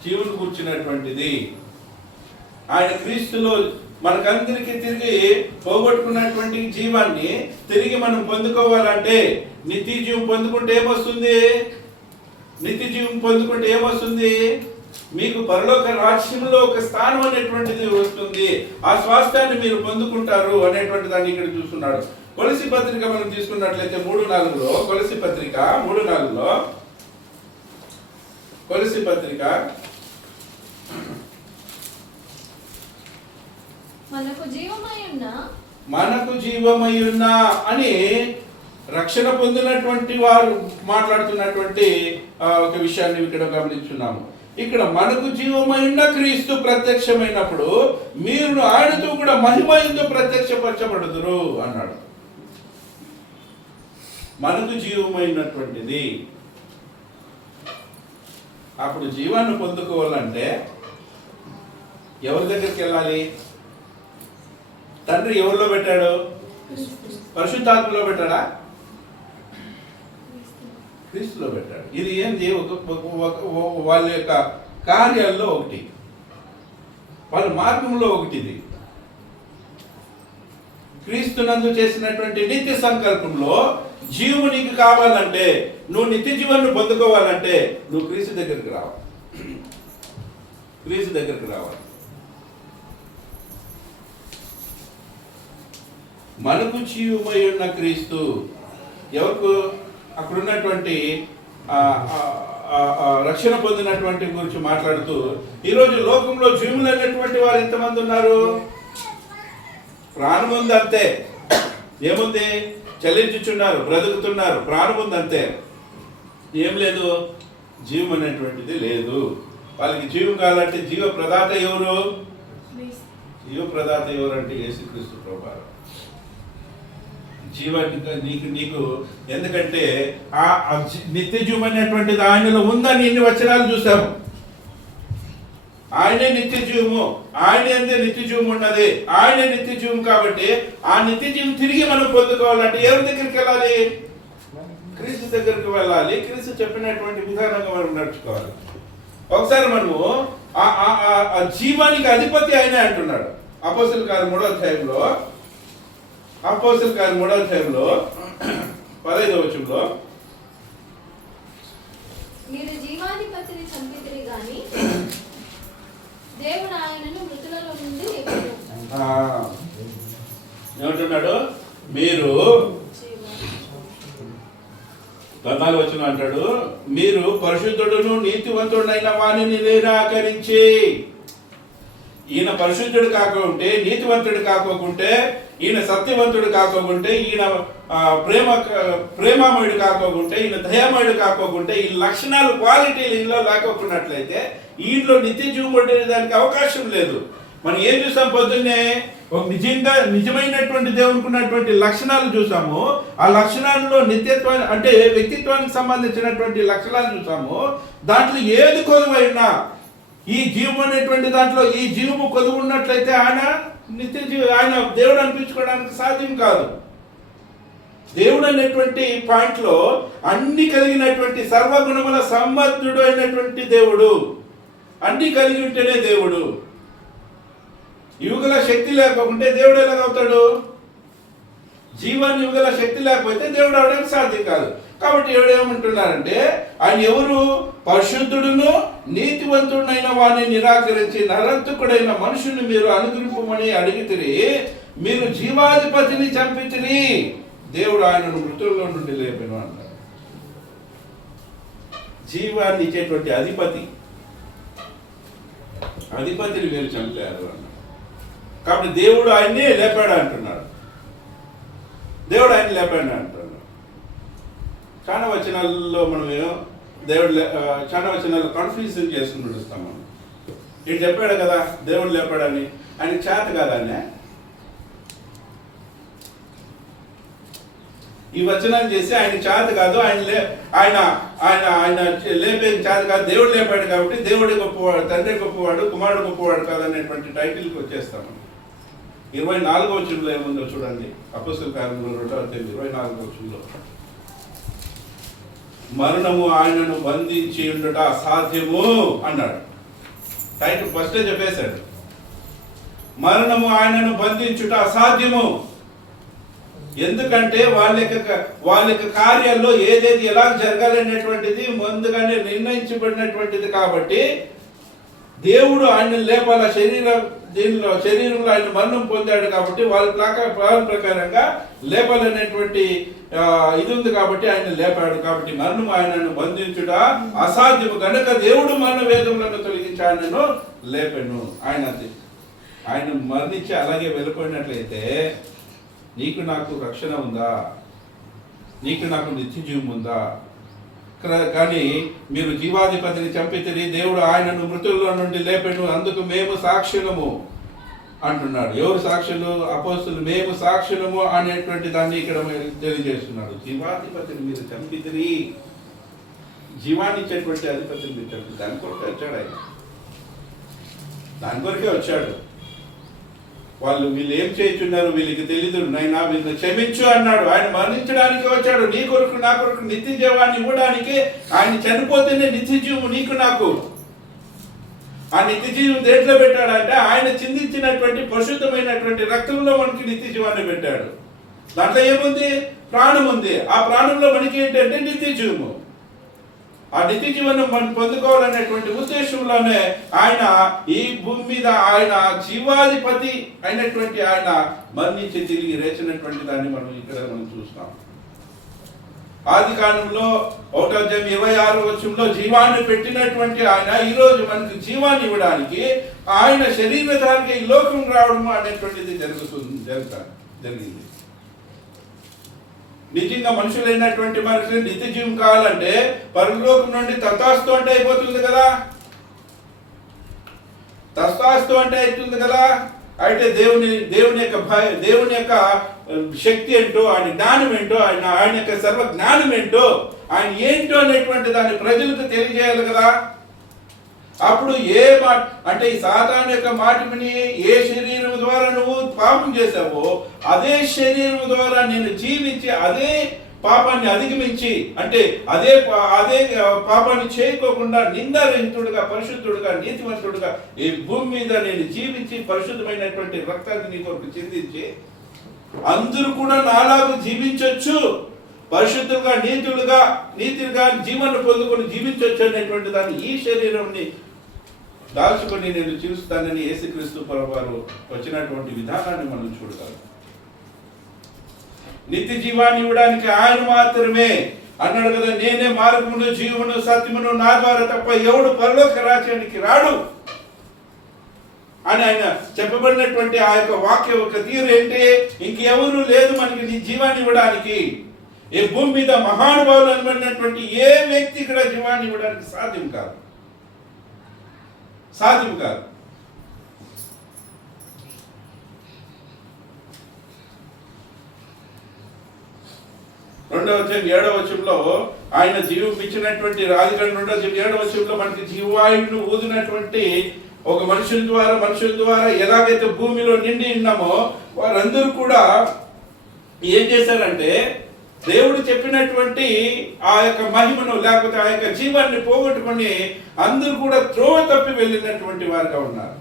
జీవుని కూర్చున్నటువంటిది ఆయన క్రీస్తులో మనకందరికీ తిరిగి పోగొట్టుకున్నటువంటి జీవాన్ని తిరిగి మనం పొందుకోవాలంటే నిత్య జీవం పొందుకుంటే ఏమొస్తుంది? నిత్య జీవం పొందుకుంటే ఏమొస్తుంది? మీకు పరలోక రాజ్యంలో ఒక స్థానం అనేటువంటిది వస్తుంది. ఆ స్వాస్థ్యాన్ని మీరు పొందుకుంటారు అనేటువంటి దాన్ని ఇక్కడ చూస్తున్నాడు. కొలసీ పత్రిక మనం తీసుకున్నట్లయితే 3:4 కొలసీ పత్రిక 3:4 కొలసీ పత్రిక మనకు జీవమయ్యున్న అని రక్షణ పొందినటువంటి వారు మాట్లాడుతున్నటువంటి ఒక విషయాన్ని ఇక్కడ గమనించున్నాము. ఇక్కడ మనకు జీవమైన క్రీస్తు ప్రత్యక్షమైనప్పుడు మీరు ఆయనతో కూడా మహిమయంతో ప్రత్యక్షపరచబడుదురు అన్నాడు. మనకు జీవమైనటువంటిది. అప్పుడు జీవాన్ని పొందుకోవాలంటే ఎవరి దగ్గరికి వెళ్ళాలి? తండ్రి ఎవరిలో పెట్టాడు? పరిశుద్ధాత్మలో పెట్టాడా? క్రీస్తులో పెట్టాడు. ఇది ఏంది? వాళ్ళ యొక్క కార్యాల్లో ఒకటి, వాళ్ళ మార్గంలో ఒకటి. ఇది క్రీస్తునందు చేసినటువంటి నిత్య సంకల్పంలో జీవము నీకు కావాలంటే, నువ్వు నిత్య జీవాన్ని పొందుకోవాలంటే నువ్వు క్రీస్తు దగ్గరికి రావాలి. క్రీస్తు దగ్గరికి రావాలి. మనకు జీవమై ఉన్న క్రీస్తు ఎవరికి? అక్కడ ఉన్నటువంటి రక్షణ పొందినటువంటి గురించి మాట్లాడుతూ ఈరోజు లోకంలో జీవులైనటువంటి వారు ఎంతమంది ఉన్నారు? ప్రాణం ఉంది అంతే. ఏముంది? చలించుచున్నారు, బ్రతుకుతున్నారు, ప్రాణం ఉంది అంతే. ఏం లేదు, జీవం అనేటువంటిది లేదు. వాళ్ళకి జీవం కావాలంటే జీవ ప్రదాత ఎవరు? జీవ ప్రదాత ఎవరంటే యేసుక్రీస్తు ప్రభువారు. జీవానికి నీకు ఎందుకంటే ఆ నిత్య జీవం అనేటువంటిది ఆయనలో ఉందని ఇన్ని వచనాలు చూసాము. ఆయనే నిత్య జీవము, ఆయన ఎందే నిత్య జీవం ఉన్నది, ఆయనే నిత్య జీవం. కాబట్టి ఆ నిత్య జీవం తిరిగి మనం పొందుకోవాలంటే ఎవరి దగ్గరికి వెళ్ళాలి? క్రీస్తు దగ్గరికి వెళ్ళాలి. క్రీస్తు చెప్పినటువంటి విధానంగా మనం నడుచుకోవాలి. ఒకసారి మనము ఆ జీవానికి అధిపతి ఆయనే అంటున్నాడు. అపోస్తలుల కార్యం 3వ అధ్యాయంలో 15వ వచనంలో మీరు జీవాధిపతిని చంపితిరి గాని దేవుడు ఆయనను మృతులలో నుండి లేపాడు. ఏమంటున్నాడు? మీరు 14వ వచనం అంటాడు, మీరు పరిశుద్ధుడును నీతివంతుడైన వానిని నిరాకరించి. ఈయన పరిశుద్ధుడు కాకుంటే, నీతివంతుడు కాకోకుంటే, ఈయన సత్యవంతుడు కాకోకుంటే, ఈయన ప్రేమమయుడు కాకోకుంటే, ఈయన దయామయుడు కాకోకుంటే, ఈ లక్షణాలు క్వాలిటీలు ఈయనలో లేకోకున్నట్లయితే ఈయనలో నిత్య జీవం ఉండేదానికి అవకాశం లేదు. మనం ఏం చూసాం పొద్దున్నే? ఒక నిజమైనటువంటి దేవునికి ఉన్నటువంటి లక్షణాలు చూసాము. ఆ లక్షణాలలో నిత్యత్వాన్ని అంటే వ్యక్తిత్వానికి సంబంధించినటువంటి లక్షణాలు చూసాము. దాంట్లో ఏది కొదువైనా ఈ జీవం అనేటువంటి దాంట్లో ఈ జీవము కొదువు ఉన్నట్లయితే ఆయన ఆయన దేవుడు అనిపించుకోవడానికి సాధ్యం కాదు. దేవుడు అనేటువంటి పాయింట్లో అన్ని కలిగినటువంటి సర్వగుణముల సమర్థుడు అయినటువంటి దేవుడు. అన్ని కలిగి ఉంటేనే దేవుడు. యుగల శక్తి లేకపోతే దేవుడు ఎలాగవుతాడు? జీవాన్ని యుగల శక్తి లేకపోతే దేవుడు అవడానికి సాధ్యం కాదు. కాబట్టి ఎవడు ఏమంటున్నారంటే, ఆయన ఎవరు? పరిశుద్ధుడును నీతివంతుడైన వాడిని నిరాకరించి నరతుకుడైన మనుషుని మీరు అనుగ్రహింపమని అడిగితిరి, మీరు జీవాధిపతిని చంపితిరి, దేవుడు ఆయనను మృతుల్లో నుండి లేపెను అన్నారు. జీవాన్ని ఇచ్చేటువంటి అధిపతిని మీరు చంపారు అన్నారు. కాబట్టి దేవుడు ఆయన్ని లేపాడు అంటున్నాడు. దేవుడు ఆయన్ని లేపాడు అంటున్నాడు. చాలా వచనాల్లో మనం దేవుడు చాలా వచనాల్లో కన్ఫ్యూజన్ చేసుకుని నడుస్తాం. మనం ఇటు చెప్పాడు కదా దేవుడు లేపాడని, ఆయన చేత కాదాన్ని ఈ వచనాలు చేసి ఆయన చేత కాదు, ఆయన లేపేది చేత కాదు, దేవుడు లేపాడు కాబట్టి దేవుడి గొప్పవాడు, తండ్రి గొప్పవాడు, కుమారుడు గొప్పవాడు కాదనేటువంటి టైటిల్కి వచ్చేస్తాం. 24వ వచనంలో ఏముందో చూడండి. అపోస్తల కార్యములు 2వ అధ్యాయం 24వ వచనంలో, మరణము ఆయనను బంధించి ఉండుట అసాధ్యము అన్నాడు. టైటిల్ ఫస్టే చెప్పేశాడు, మరణము ఆయనను బంధించుట అసాధ్యము. ఎందుకంటే వాళ్ళ యొక్క కార్యాల్లో ఏదేది ఎలా జరగాలనేటువంటిది ముందుగానే నిర్ణయించబడినటువంటిది. కాబట్టి దేవుడు ఆయన లేపాల శరీరంలో ఆయన మరణం పొందాడు కాబట్టి వాళ్ళ ప్లాన్ ప్రకారంగా లేపాలనేటువంటి ఇది ఉంది. కాబట్టి ఆయన లేపాడు. కాబట్టి మరణం ఆయనను బంధించుట అసాధ్యము కనుక దేవుడు మరణ వేదములను తొలగించి ఆయనను లేపెను. ఆయన మరణించి అలాగే వెళ్ళిపోయినట్లయితే నీకు నాకు రక్షణ ఉందా? నీకు నాకు నిత్య జీవం ఉందా? కానీ మీరు జీవాధిపతిని చంపితిరి, దేవుడు ఆయనను మృతుల్లో నుండి లేపెను, అందుకు మేము సాక్షులము అంటున్నాడు. ఎవరు సాక్షులు? అపోస్తులు. మేము సాక్షులము అనేటువంటి దాన్ని ఇక్కడ తెలియజేస్తున్నాడు. జీవాధిపతిని మీరు చంపితిరి, జీవాన్ని ఇచ్చేటువంటి అధిపతిని మీరు చంపి, దాని కొరకే వచ్చాడు ఆయన. దాని కొరకే వచ్చాడు. వీళ్ళు ఏం చేస్తున్నారు వీళ్ళకి తెలీదు, నైనా వీళ్ళని క్షమించు అన్నాడు. ఆయన మరణించడానికి వచ్చాడు. నీ కొరకు నా కొరకు నిత్య జీవాన్ని ఇవ్వడానికి. ఆయన చనిపోతేనే నిత్య జీవం నీకు నాకు. ఆ నిత్య జీవం దేంట్లో పెట్టాడంటే ఆయన చిందించినటువంటి పరిశుద్ధమైనటువంటి రక్తంలో మనకి నిత్య జీవాన్ని పెట్టాడు. దాంట్లో ఏముంది? ప్రాణం ఉంది. ఆ ప్రాణంలో మనకి ఏంటంటే నిత్య జీవము. ఆ నిత్య జీవనం మనం పొందుకోవాలనేటువంటి ఉద్దేశంలోనే ఆయన ఈ భూమి మీద ఆయన జీవాధిపతి అయినటువంటి ఆయన మరణించి తిరిగి రేచినటువంటి దాన్ని మనం చూస్తాం. ఆది కాండంలో 1వ అధ్యాయం 26వ వచనంలో జీవాన్ని పెట్టినటువంటి ఆయన ఈ రోజు మనకు జీవాన్ని ఇవ్వడానికి ఆయన శరీరధారిగా ఈ లోకం రావడం అనేటువంటిది జరిగింది. నిజంగా మనుషులైనటువంటి మనకి నిత్య జీవం కావాలంటే పరలోకం నుండి తథాస్తు అంటే అయిపోతుంది కదా. తథాస్తు అంటే అవుతుంది కదా. అయితే దేవుని యొక్క శక్తి ఏంటో, ఆయన జ్ఞానం ఏంటో, ఆయన యొక్క సర్వ జ్ఞానం ఏంటో, ఆయన ఏంటో అనేటువంటి దాన్ని ప్రజలకు తెలియజేయాలి కదా. అప్పుడు అంటే ఈ సాతాను యొక్క మాట విని ఏ శరీరం ద్వారా నువ్వు పాపం చేసావో అదే శరీరం ద్వారా నేను జీవించి అదే పాపాన్ని అధిగమించి అంటే అదే పాపాన్ని చేయకోకుండా నిందారహితుడుగా, పరిశుద్ధుడుగా, నీతివంతుడుగా ఈ భూమి మీద నేను జీవించి పరిశుద్ధమైనటువంటి రక్తాన్ని నీ కొరకు చిందించి అందరూ కూడా నాలాగా జీవించవచ్చు, పరిశుద్ధులుగా నీతిగా జీవన పొందుకొని జీవించవచ్చు అనేటువంటి దాన్ని ఈ శరీరంని దాల్చుకొని నేను చూస్తానని యేసుక్రీస్తు ప్రభువారు వచ్చినటువంటి విధానాన్ని మనం చూడగలం. నిత్య జీవాన్ని ఇవ్వడానికి ఆయన మాత్రమే అన్నాడు కదా. నేనే మార్గమును జీవమును సత్యమును, నా ద్వారా తప్ప ఎవడు పరలోక రాజ్యానికి రాడు అని ఆయన చెప్పబడినటువంటి ఆ యొక్క వాక్య ఒక తీరు ఏంటి? ఇంకెవరు లేదు మనకి నీ జీవాన్ని ఇవ్వడానికి. ఈ భూమి మీద మహానుభావులు అనబడినటువంటి ఏ వ్యక్తి ఇక్కడ జీవాన్ని ఇవ్వడానికి సాధ్యం కాదు. 2వ అధ్యాయం 7వ వచనంలో ఆయన జీవం ఇచ్చినటువంటి రాజుగారి 2వ అధ్యాయం 7వ వచనంలో మనకి జీవాయువును ఊదినటువంటి ఒక మనుషుల ద్వారా ఎలాగైతే భూమిలో నిండి ఉన్నామో వారందరూ కూడా ఏం చేశారంటే దేవుడు చెప్పినటువంటి ఆ యొక్క మహిమను లేకపోతే ఆ యొక్క జీవాన్ని పోగొట్టుకొని అందరూ కూడా త్రోవ తప్పి వెళ్ళినటువంటి వారుగా ఉన్నారు.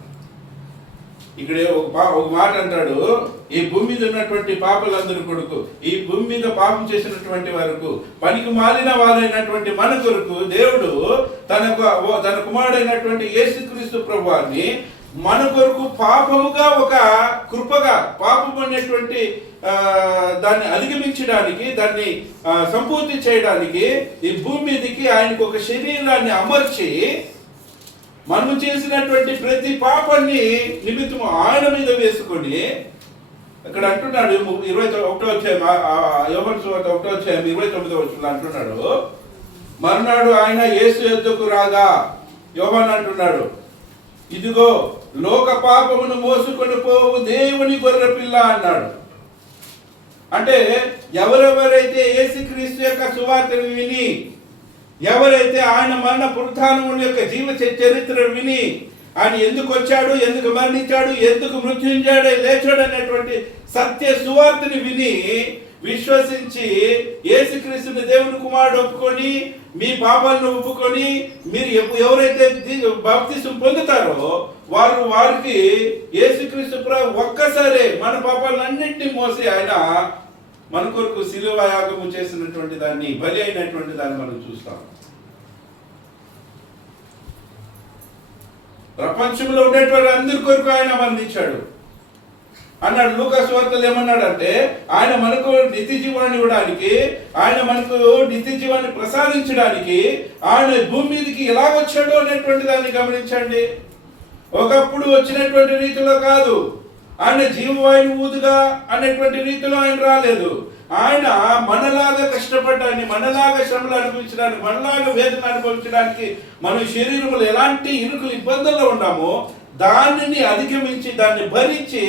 ఇక్కడ ఒక మాట అంటాడు, ఈ భూమి మీద ఉన్నటువంటి పాపలందరూ కొడుకు, ఈ భూమి మీద పాపం చేసినటువంటి వరకు పనికి మాలిన వాళ్ళైనటువంటి మన కొరకు దేవుడు తన కుమారుడైనటువంటి యేసుక్రీస్తు ప్రభువాన్ని మన కొరకు పాపముగా ఒక కృపగా పాపం అనేటువంటి దాన్ని అధిగమించడానికి దాన్ని సంపూర్తి చేయడానికి ఈ భూమి మీదకి ఆయనకు ఒక శరీరాన్ని అమర్చి మనము చేసినటువంటి ప్రతి పాపాన్ని నిమిత్తము ఆయన మీద వేసుకొని ఇక్కడ అంటున్నాడు 21వ అధ్యాయం యోహాను సువార్త 1వ అధ్యాయం 29వ వచనంలో అంటున్నాడు, మరునాడు ఆయన యేసు యొద్దకు రాగా యోహాను అంటున్నాడు, ఇదిగో లోక పాపమును మోసుకొని పోవు దేవుని గొర్రెపిల్ల అన్నాడు. అంటే ఎవరెవరైతే యేసుక్రీస్తు యొక్క సువార్తను విని, ఎవరైతే ఆయన మరణ పునరుత్థానముల యొక్క జీవ చరిత్రను విని ఆయన ఎందుకు వచ్చాడు, ఎందుకు మరణించాడు, ఎందుకు మృత్యుంజాడు, లేచాడు అనేటువంటి సత్య సువార్తని విని విశ్వసించి యేసుక్రీస్తుని దేవుని కుమారుడు ఒప్పుకొని మీ పాపాలను ఒప్పుకొని మీరు ఎవరైతే బాప్తిసం పొందుతారో వారికి యేసుక్రీస్తు ఒక్కసారి మన పాపాలన్నింటినీ మోసి ఆయన మన కొరకు శిలువ యాగము చేసినటువంటి దాన్ని, బలి అయినటువంటి దాన్ని మనం చూస్తాం. ప్రపంచంలో ఉండేటువంటి అందరి కొరకు ఆయన మరణించాడు అన్నాడు. లూకా సువార్తలో ఏమన్నాడంటే ఆయన మనకు నిత్య జీవాన్ని ఇవ్వడానికి, ఆయన మనకు నిత్య జీవాన్ని ప్రసాదించడానికి ఆయన భూమి మీదకి ఎలా వచ్చాడు అనేటువంటి దాన్ని గమనించండి. ఒకప్పుడు వచ్చినటువంటి రీతిలో కాదు, ఆయన జీవవాయువు ఊదుగా అనేటువంటి రీతిలో ఆయన రాలేదు. ఆయన మనలాగా కష్టపడడానికి, మనలాగా శ్రమలు అనుభవించడానికి, మనలాగా వేదన అనుభవించడానికి, మన శరీరంలో ఎలాంటి ఇరుకులు ఇబ్బందుల్లో ఉన్నామో దానిని అధిగమించి దాన్ని భరించి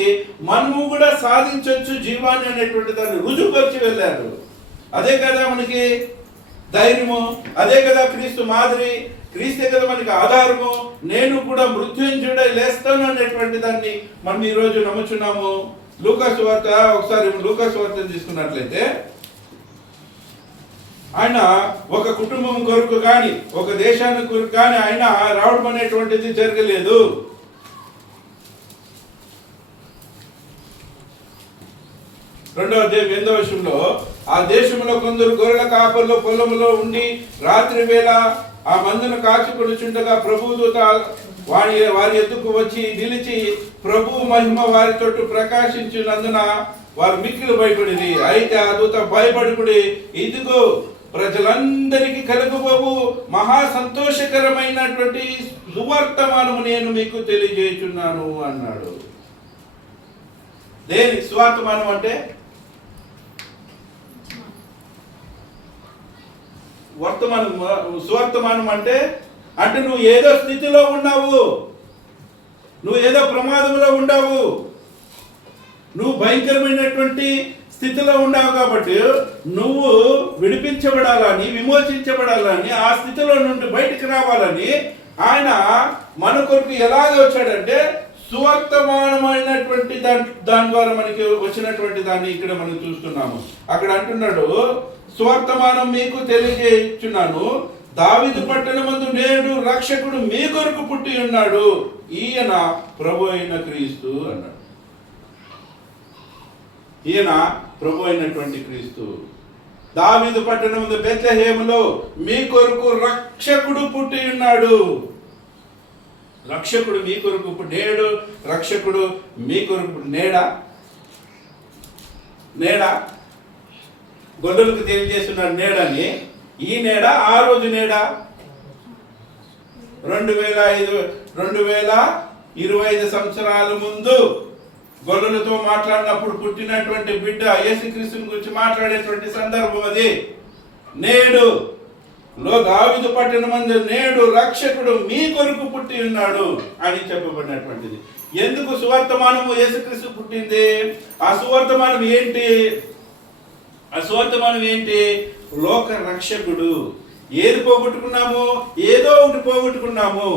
మనము కూడా సాధించవచ్చు జీవాన్ని అనేటువంటి దాన్ని రుజువుపరిచి వెళ్ళారు. అదే కదా మనకి ధైర్యము, అదే కదా క్రీస్తు మాదిరి, క్రీస్తే కదా మనకి ఆధారము. నేను కూడా మృత్యుంజయుడై లేస్తాను అనేటువంటి దాన్ని మనం ఈరోజు నమ్ముచున్నాము. లూకా సువార్త, ఒకసారి లూకా సువార్త తీసుకున్నట్లయితే ఆయన ఒక కుటుంబం కొరకు కానీ ఒక దేశానికి కొరకు కానీ ఆయన రావడం అనేటువంటిది జరగలేదు. 2వ అధ్యాయం 8వ వచనంలో ఆ దేశంలో కొందరు గొర్రెల కాపర్లు పొలములో ఉండి రాత్రి వేళ ఆ మందును కాచుకొనుచుండగా ప్రభువు దూత వారి ఎద్దుకు వచ్చి నిలిచి ప్రభువు మహిమ వారితో ప్రకాశించినందున వారు మిక్కిలి భయపడింది. అయితే ఆ దూత భయపడుకుడి, ఇదిగో ప్రజలందరికీ కలుగుబోవు మహా సంతోషకరమైనటువంటి సువర్తమానము నేను మీకు తెలియజేయుచున్నాను అన్నాడు. దేని సువర్తమానం అంటే? సువర్తమానం అంటే నువ్వు ఏదో స్థితిలో ఉన్నావు, నువ్వు ఏదో ప్రమాదంలో ఉన్నావు, నువ్వు భయంకరమైనటువంటి స్థితిలో ఉన్నావు కాబట్టి నువ్వు విడిపించబడాలని, విమోచించబడాలని, ఆ స్థితిలో నుండి బయటికి రావాలని ఆయన మన కొరకు ఎలాగ వచ్చాడంటే సువర్తమానమైనటువంటి దాని ద్వారా మనకి వచ్చినటువంటి దాన్ని ఇక్కడ మనం చూస్తున్నాము. అక్కడ అంటున్నాడు, సువర్తమానం మీకు తెలియజేయుచున్నాను, దావీదు పట్టణమందు నేడు రక్షకుడు మీ కొరకు పుట్టి ఉన్నాడు, ఈయన ప్రభు అయిన క్రీస్తు అన్నాడు. ఈయన ప్రభు అయినటువంటి క్రీస్తు. దావీదు పట్టణమందు బెత్లెహేములో మీ కొరకు రక్షకుడు పుట్టి ఉన్నాడు. రక్షకుడు మీ కొరకు నేడు, రక్షకుడు మీ కొరకు నేడా గొర్రెలకు తెలియజేస్తున్నాడు నేడని. ఈ నేడ ఆ రోజు నేడ 2025 సంవత్సరాల ముందు గొర్రెలతో మాట్లాడినప్పుడు పుట్టినటువంటి బిడ్డ యేసుక్రీస్తుని గురించి మాట్లాడేటువంటి సందర్భం అది. నేడు దావీదు పట్టణమందు నేడు రక్షకుడు మీ కొరకు పుట్టి ఉన్నాడు అని చెప్పబడినటువంటిది. ఎందుకు సువర్తమానము యేసుక్రీస్తు పుట్టింది? ఆ సువర్తమానం ఏంటి? ఆ సువర్తమానం ఏంటి? లోక రక్షకుడు. ఏది పోగొట్టుకున్నాము? ఏదో ఒకటి పోగొట్టుకున్నాము.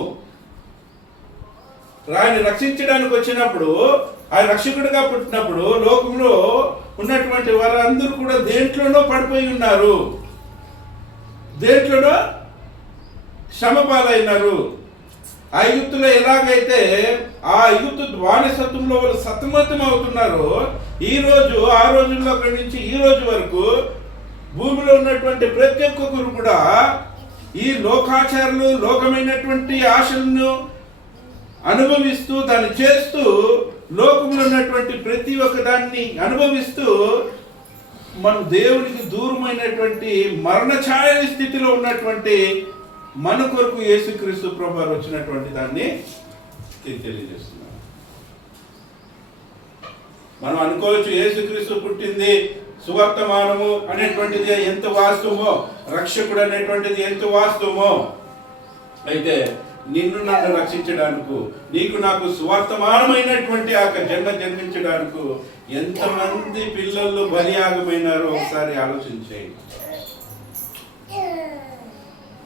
ఆయన రక్షించడానికి వచ్చినప్పుడు, ఆయన రక్షకుడిగా పుట్టినప్పుడు లోకంలో ఉన్నటువంటి వారందరూ కూడా దేంట్లోనో పడిపోయి ఉన్నారు, దేంట్లోనో శ్రమ పాలైనారు. ఆ ఐగుప్తులో ఎలాగైతే ఆ ఐగుప్తు బానిసత్వంలో వాళ్ళు సతమతం అవుతున్నారో, ఈరోజు ఆ రోజుల్లో అక్కడి నుంచి ఈ రోజు వరకు భూమిలో ఉన్నటువంటి ప్రతి ఒక్కరు కూడా ఈ లోకాచారాలు, లోకమైనటువంటి ఆశలను అనుభవిస్తూ, దాన్ని చేస్తూ, లోకంలో ఉన్నటువంటి ప్రతి ఒక్క దాన్ని అనుభవిస్తూ మన దేవునికి దూరమైనటువంటి మరణ ఛాయ స్థితిలో ఉన్నటువంటి మన కొరకు యేసుక్రీస్తు ప్రభువారు వచ్చినటువంటి దాన్ని తెలియజేస్తున్నారు. మనం అనుకోవచ్చు యేసుక్రీస్తు పుట్టింది, సువర్తమానము అనేటువంటిది ఎంత వాస్తవమో, రక్షకుడు అనేటువంటిది ఎంత వాస్తవమో. అయితే నిన్ను నన్ను రక్షించడానికి, నీకు నాకు సువర్తమానమైనటువంటి ఆ జన్మించడానికి ఎంతమంది పిల్లలు బలియాగమైనారో ఒకసారి ఆలోచించేయండి.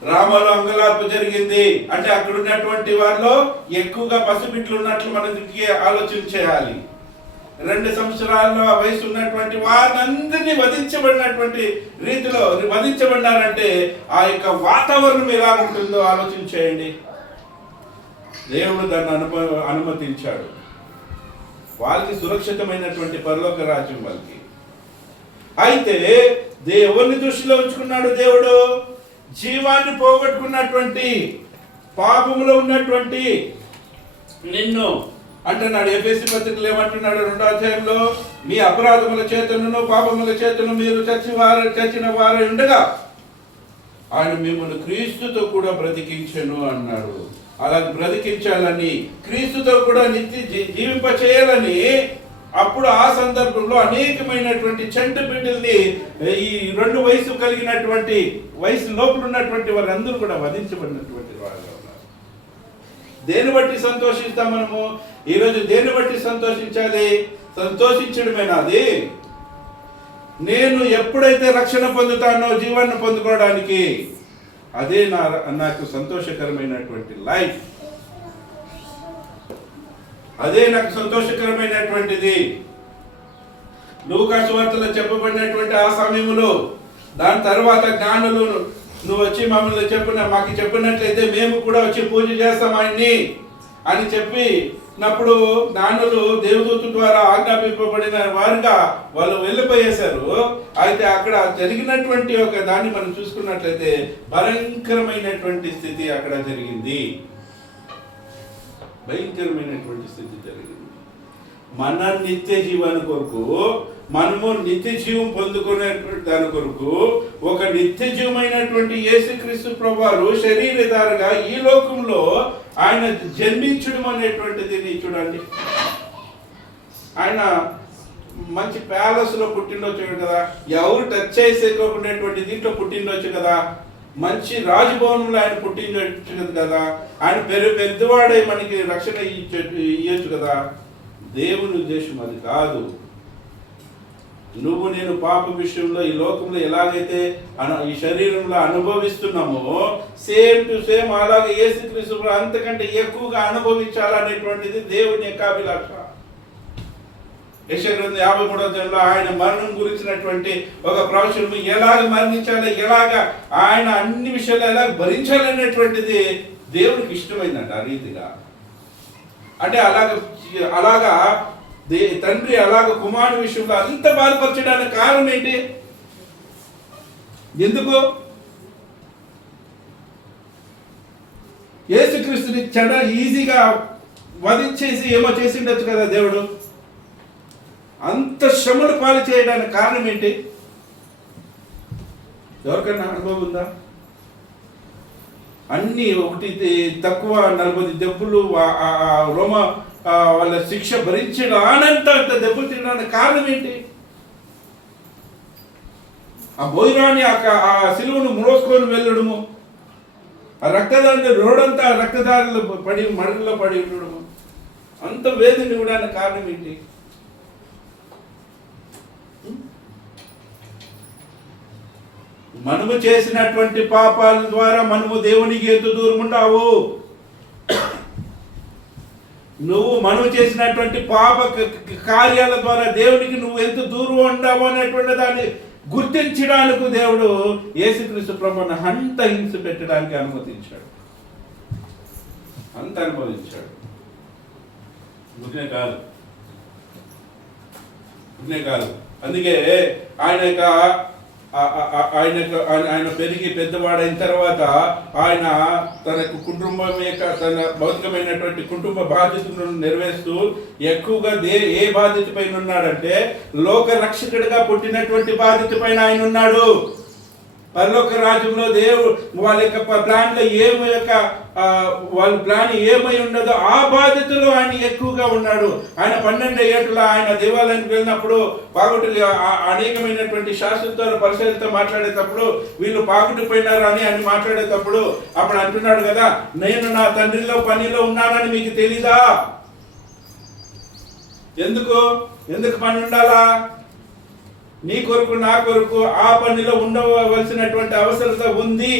రామలో అంగలార్పు జరిగింది అంటే అక్కడ ఉన్నటువంటి వారిలో ఎక్కువగా పసిబిడ్డలు ఉన్నట్లు మనకి ఆలోచన చేయాలి. 2 సంవత్సరాల వయసు ఉన్నటువంటి వారందరినీ వధించబడినటువంటి రీతిలో వధించబడినారంటే ఆ యొక్క వాతావరణం ఎలా ఉంటుందో ఆలోచన చేయండి. దేవుడు దాన్ని అనుమతించాడు. వాళ్ళకి సురక్షితమైనటువంటి పరలోక రాజ్యం వాళ్ళకి. అయితే దేవుని దృష్టిలో ఉంచుకున్నాడు దేవుడు. జీవాన్ని పోగొట్టుకున్నటువంటి, పాపములో ఉన్నటువంటి నిన్ను అంటున్నాడు. ఎఫెసీ పత్రికలో ఏమంటున్నాడు? 2వ అధ్యాయంలో, మీ అపరాధముల చేతను పాపముల చేతను మీరు చచ్చిన వారు ఉండగా ఆయన మిమ్మల్ని క్రీస్తుతో కూడా బ్రతికించెను అన్నాడు. అలా బ్రతికించాలని, క్రీస్తుతో కూడా నిత్య జీవింప చేయాలని. అప్పుడు ఆ సందర్భంలో అనేకమైనటువంటి చంట బిడ్డల్ని, ఈ 2 వయసు కలిగినటువంటి వయసు లోపల ఉన్నటువంటి వారందరూ కూడా వధించబడినటువంటి వారుగా ఉన్నారు. దేని బట్టి సంతోషిస్తాం మనము? ఈరోజు దేని బట్టి సంతోషించాలి? సంతోషించడమేనాది? నేను ఎప్పుడైతే రక్షణ పొందుతానో జీవాన్ని పొందుకోవడానికి, అదే నాకు సంతోషకరమైనటువంటి లైఫ్, అదే నాకు సంతోషకరమైనటువంటిది. లూకా సువార్తలో చెప్పబడినటువంటి ఆ సమయంలో, దాని తర్వాత జ్ఞానులు నువ్వు వచ్చి మమ్మల్ని మాకు చెప్పినట్లయితే మేము కూడా వచ్చి పూజ చేస్తాం ఆయన్ని అని చెప్పినప్పుడు జ్ఞానులు దేవదూత ద్వారా ఆజ్ఞాపింపబడిన వారుగా వాళ్ళు వెళ్ళిపోయేశారు. అయితే అక్కడ జరిగినటువంటి ఒక దాన్ని మనం చూసుకున్నట్లయితే భయంకరమైనటువంటి స్థితి అక్కడ జరిగింది. భయంకరమైనటువంటి స్థితి జరిగింది. మన నిత్య జీవాని కొరకు, మనము నిత్య జీవం పొందుకునేటువంటి దాని కొరకు ఒక నిత్య జీవమైనటువంటి యేసుక్రీస్తు ప్రభువారు శరీరధారిగా ఈ లోకంలో ఆయన జన్మించడం అనేటువంటిది చూడండి. ఆయన మంచి ప్యాలెస్ లో పుట్టిండొచ్చు కదా, ఎవరు టచ్ చేసేకోకునేటువంటి దీంట్లో పుట్టిండొచ్చు కదా, మంచి రాజభవనంలో ఆయన పుట్టించు కదా, ఆయన పెద్దవాడై మనకి రక్షణ ఇయ్యొచ్చు కదా. దేవుని ఉద్దేశం అది కాదు. నువ్వు నేను పాప విషయంలో ఈ లోకంలో ఎలాగైతే ఈ శరీరంలో అనుభవిస్తున్నామో సేమ్ టు సేమ్ అలాగే యేసుక్రీస్తు అంతకంటే ఎక్కువగా అనుభవించాలనేటువంటిది దేవుని యొక్క అభిలాష. యెషయా గ్రంథం 53వ అధ్యాయంలో ఆయన మరణం గురించినటువంటి ఒక ప్రవచనం, ఎలాగ మరణించాలి, ఎలాగ ఆయన అన్ని విషయాలు ఎలాగ భరించాలనేటువంటిది దేవునికి ఇష్టమైందంట. ఆ రీతిగా అంటే అలాగా తండ్రి అలాగ కుమారుని విషయంలో అంత బాధపరచడానికి కారణం ఏంటి? ఎందుకు? యేసుక్రీస్తుని చెడ ఈజీగా వధించేసి ఏమో చేసి ఉండొచ్చు కదా దేవుడు. అంత శ్రమలు పాలు చేయడానికి కారణం ఏంటి? ఎవరికైనా అనుభవం ఉందా? అన్ని ఒకటి తక్కువ 40 దెబ్బలు రోమ వాళ్ళ శిక్ష భరించడం అంత దెబ్బలు తినడానికి కారణం ఏంటి? ఆ భోజనాన్ని ఆ సిలువను మోసుకొని వెళ్ళడము, ఆ రక్తదారిని రోడంతా రక్తదారులు పడి మడుగులో పడి ఉండడము, అంత వేదన ఇవ్వడానికి కారణం ఏంటి? మనము చేసినటువంటి పాపాల ద్వారా మనము దేవునికి ఎంత దూరం ఉంటావు? మనము చేసినటువంటి పాప కార్యాల ద్వారా దేవునికి నువ్వు ఎంత దూరం ఉంటావు అనేటువంటి దాన్ని గుర్తించడానికి దేవుడు యేసుక్రీస్తు ప్రభువును అంత హింస పెట్టడానికి అనుమతించాడు, అంత అనుమతించాడు. గుర్తునే కాదు. అందుకే ఆయన పెరిగి పెద్దవాడైన తర్వాత ఆయన తనకు తన భౌతికమైనటువంటి కుటుంబ బాధ్యతలను నెరవేరుస్తూ ఎక్కువగా ఏ బాధ్యత పైన ఉన్నాడంటే లోక రక్షకుడిగా పుట్టినటువంటి బాధ్యత పైన ఆయన ఉన్నాడు. పరలోక రాజ్యంలో దేవుడు వాళ్ళ యొక్క ప్లాన్లో వాళ్ళ ప్లాన్ ఏమై ఉండదో ఆ బాధ్యతలో ఆయన ఎక్కువగా ఉన్నాడు. ఆయన 12 ఏళ్ళ ఆయన దేవాలయానికి వెళ్ళినప్పుడు పాగుటి అనేకమైనటువంటి శాస్త్రంతో పరిశీలనతో మాట్లాడేటప్పుడు వీళ్ళు పాగుటిపోయినారు అని ఆయన మాట్లాడేటప్పుడు అప్పుడు అంటున్నాడు కదా, నేను నా తండ్రిలో పనిలో ఉన్నానని మీకు తెలీదా? ఎందుకు పని ఉండాలా? నీ కొరకు నా కొరకు ఆ పనిలో ఉండవలసినటువంటి అవసరత ఉంది.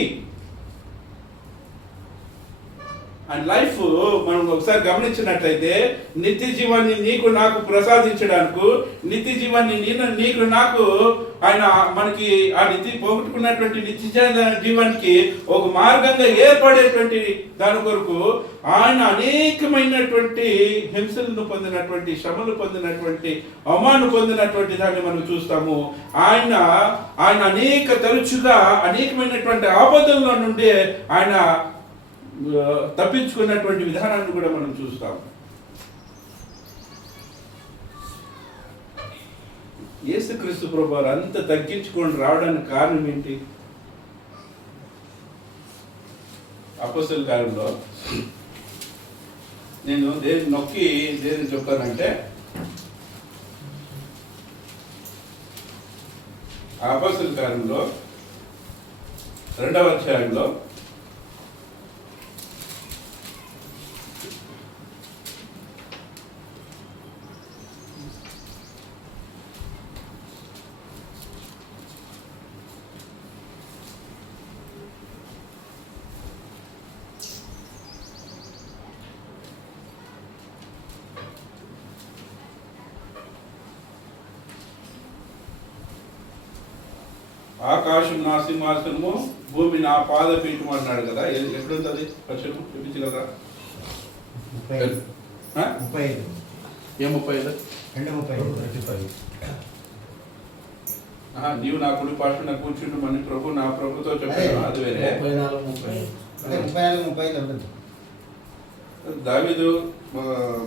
అండ్ లైఫ్ మనం ఒకసారి గమనించినట్లయితే నిత్య జీవాన్ని నీకు నాకు ప్రసాదించడానికి, నిత్య జీవాన్ని నీకు నాకు ఆయన మనకి ఆ పోగొట్టుకున్నటువంటి నిత్య జీవానికి ఒక మార్గంగా ఏర్పడేటువంటి దాని కొరకు ఆయన అనేకమైనటువంటి హింసలను పొందినటువంటి, శ్రమలు పొందినటువంటి, అవమానం పొందినటువంటి దాన్ని మనం చూస్తాము. ఆయన తరచుగా అనేకమైనటువంటి ఆపదల్లో నుండి ఆయన తప్పించుకున్నటువంటి విధానాన్ని కూడా మనం చూస్తాం. యేసుక్రీస్తు ప్రభువారు అంత తగ్గించుకొని రావడానికి కారణం ఏంటి? అపోస్తలుల కార్యంలో నేను దేని చెప్తానంటే అపోస్తలుల కార్యంలో 2వ అధ్యాయంలో ఆకాశం నా సింహాసనము, భూమి నా పాదపీఠం అన్నాడు కదా. ఎక్కడుంది పక్షము చూపించగలరా? 35. ఏం 35? 2:35. నీవు నా కుడి పార్శ్వన కూర్చుంటూ మన ప్రభు నా ప్రభుతో చెప్పాను. అది వేరే. 34 దావీదు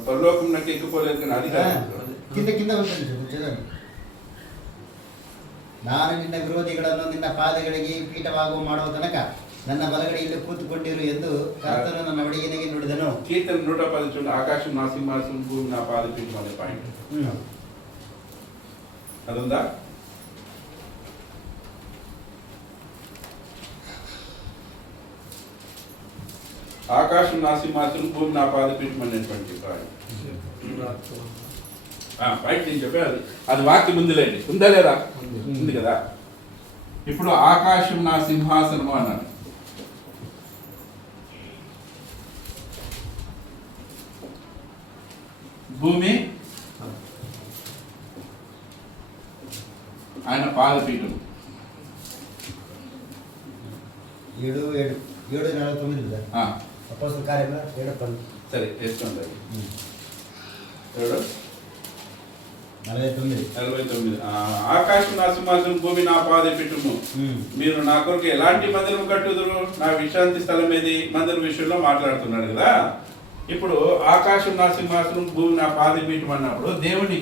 పరలోకం నాకు ఎక్కిపోలేదు కానీ అది కింద ఉంటుంది. ನಾನು ನಿನ್ನ ವಿರೋಧಿಗಳನ್ನು ನಿನ್ನ ಪಾದಗಳಿಗೆ ಪೀಠವಾಗುವ ಮಾಡುವ ತನಕ ನನ್ನ ಬಲಗಡೆಯಲ್ಲಿ ಕೂತುಕೊಂಡಿರು ಎಂದು ಕರ್ತನು ನನ್ನ ಒಡೆಯನಿಗೆ ನುಡಿದನು. ಕೀರ್ತನೆ 110 చూడండి. ఆకాశం నా సింహాసనం, భూమి నా పాదపీఠం అనే పాయింట్ అదుందా? ఆకాశం నా సింహాసనం, భూమి నా పాదపీఠం అనేటువంటి పాయింట్ నేను చెప్పాను. అది వాక్యం ఉందిలేండి. ఉందా లేదా? ఉంది కదా. ఇప్పుడు ఆకాశం నా సింహాసనము అన్నాను. భూమి ఆయన పాదపీఠం. 7:49 అపోస్తలుల కార్యము 7:10. సరే వేసుకోండి. 49. ఆకాశం నా సింహాసనం, భూమి నా పాదపీఠము. మీరు నా కొరకు ఎలాంటి మందిరం కట్టుదురు? నా విశ్రాంతి స్థలం ఏది? మందిరం విషయంలో మాట్లాడుతున్నాడు కదా. ఇప్పుడు ఆకాశం నా సింహాసనం, భూమి నా పాదపీఠం అన్నప్పుడు దేవుడు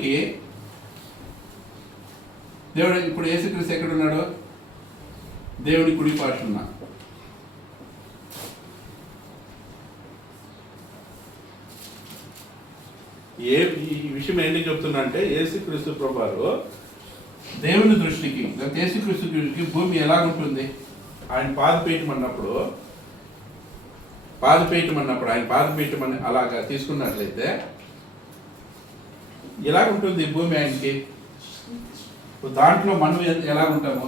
ఇప్పుడు యేసుక్రీస్తు ఎక్కడున్నాడు? దేవుడి కుడి పార్శ్వన. ఈ విషయం ఏంటి చెప్తున్నా అంటే యేసుక్రీస్తు ప్రభువారు దేవుని దృష్టికి, యేసుక్రీస్తు దృష్టికి భూమి ఎలాగుంటుంది? ఆయన పాదపీఠం అన్నప్పుడు ఆయన పాదపీఠం అని అలాగా తీసుకున్నట్లయితే ఎలాగుంటుంది భూమి ఆయనకి? దాంట్లో మనం ఎలాగుంటాము?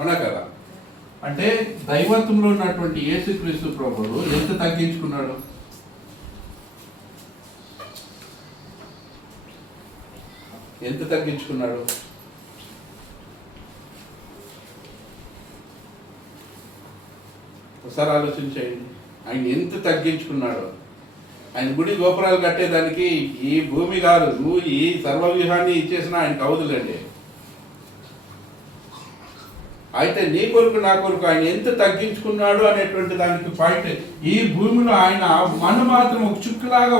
అవునా కదా? అంటే దైవత్వంలో ఉన్నటువంటి యేసుక్రీస్తు ప్రభువు ఎంత తగ్గించుకున్నాడు? ఎంత తగ్గించుకున్నాడు? ఒకసారి ఆలోచించేయండి. ఆయన ఎంత తగ్గించుకున్నాడు. ఆయన గుడి గోపురాలు కట్టేదానికి ఈ భూమి కాదు, నువ్వు ఈ సర్వవ్యూహాన్ని ఇచ్చేసిన ఆయనకు అవుదులండి. అయితే నీ కొరకు నా కొరకు ఆయన ఎంత తగ్గించుకున్నాడు అనేటువంటి దానికి పాయింట్. ఈ భూమిలో ఆయన మనం మాత్రం ఒక చుక్కలాగా,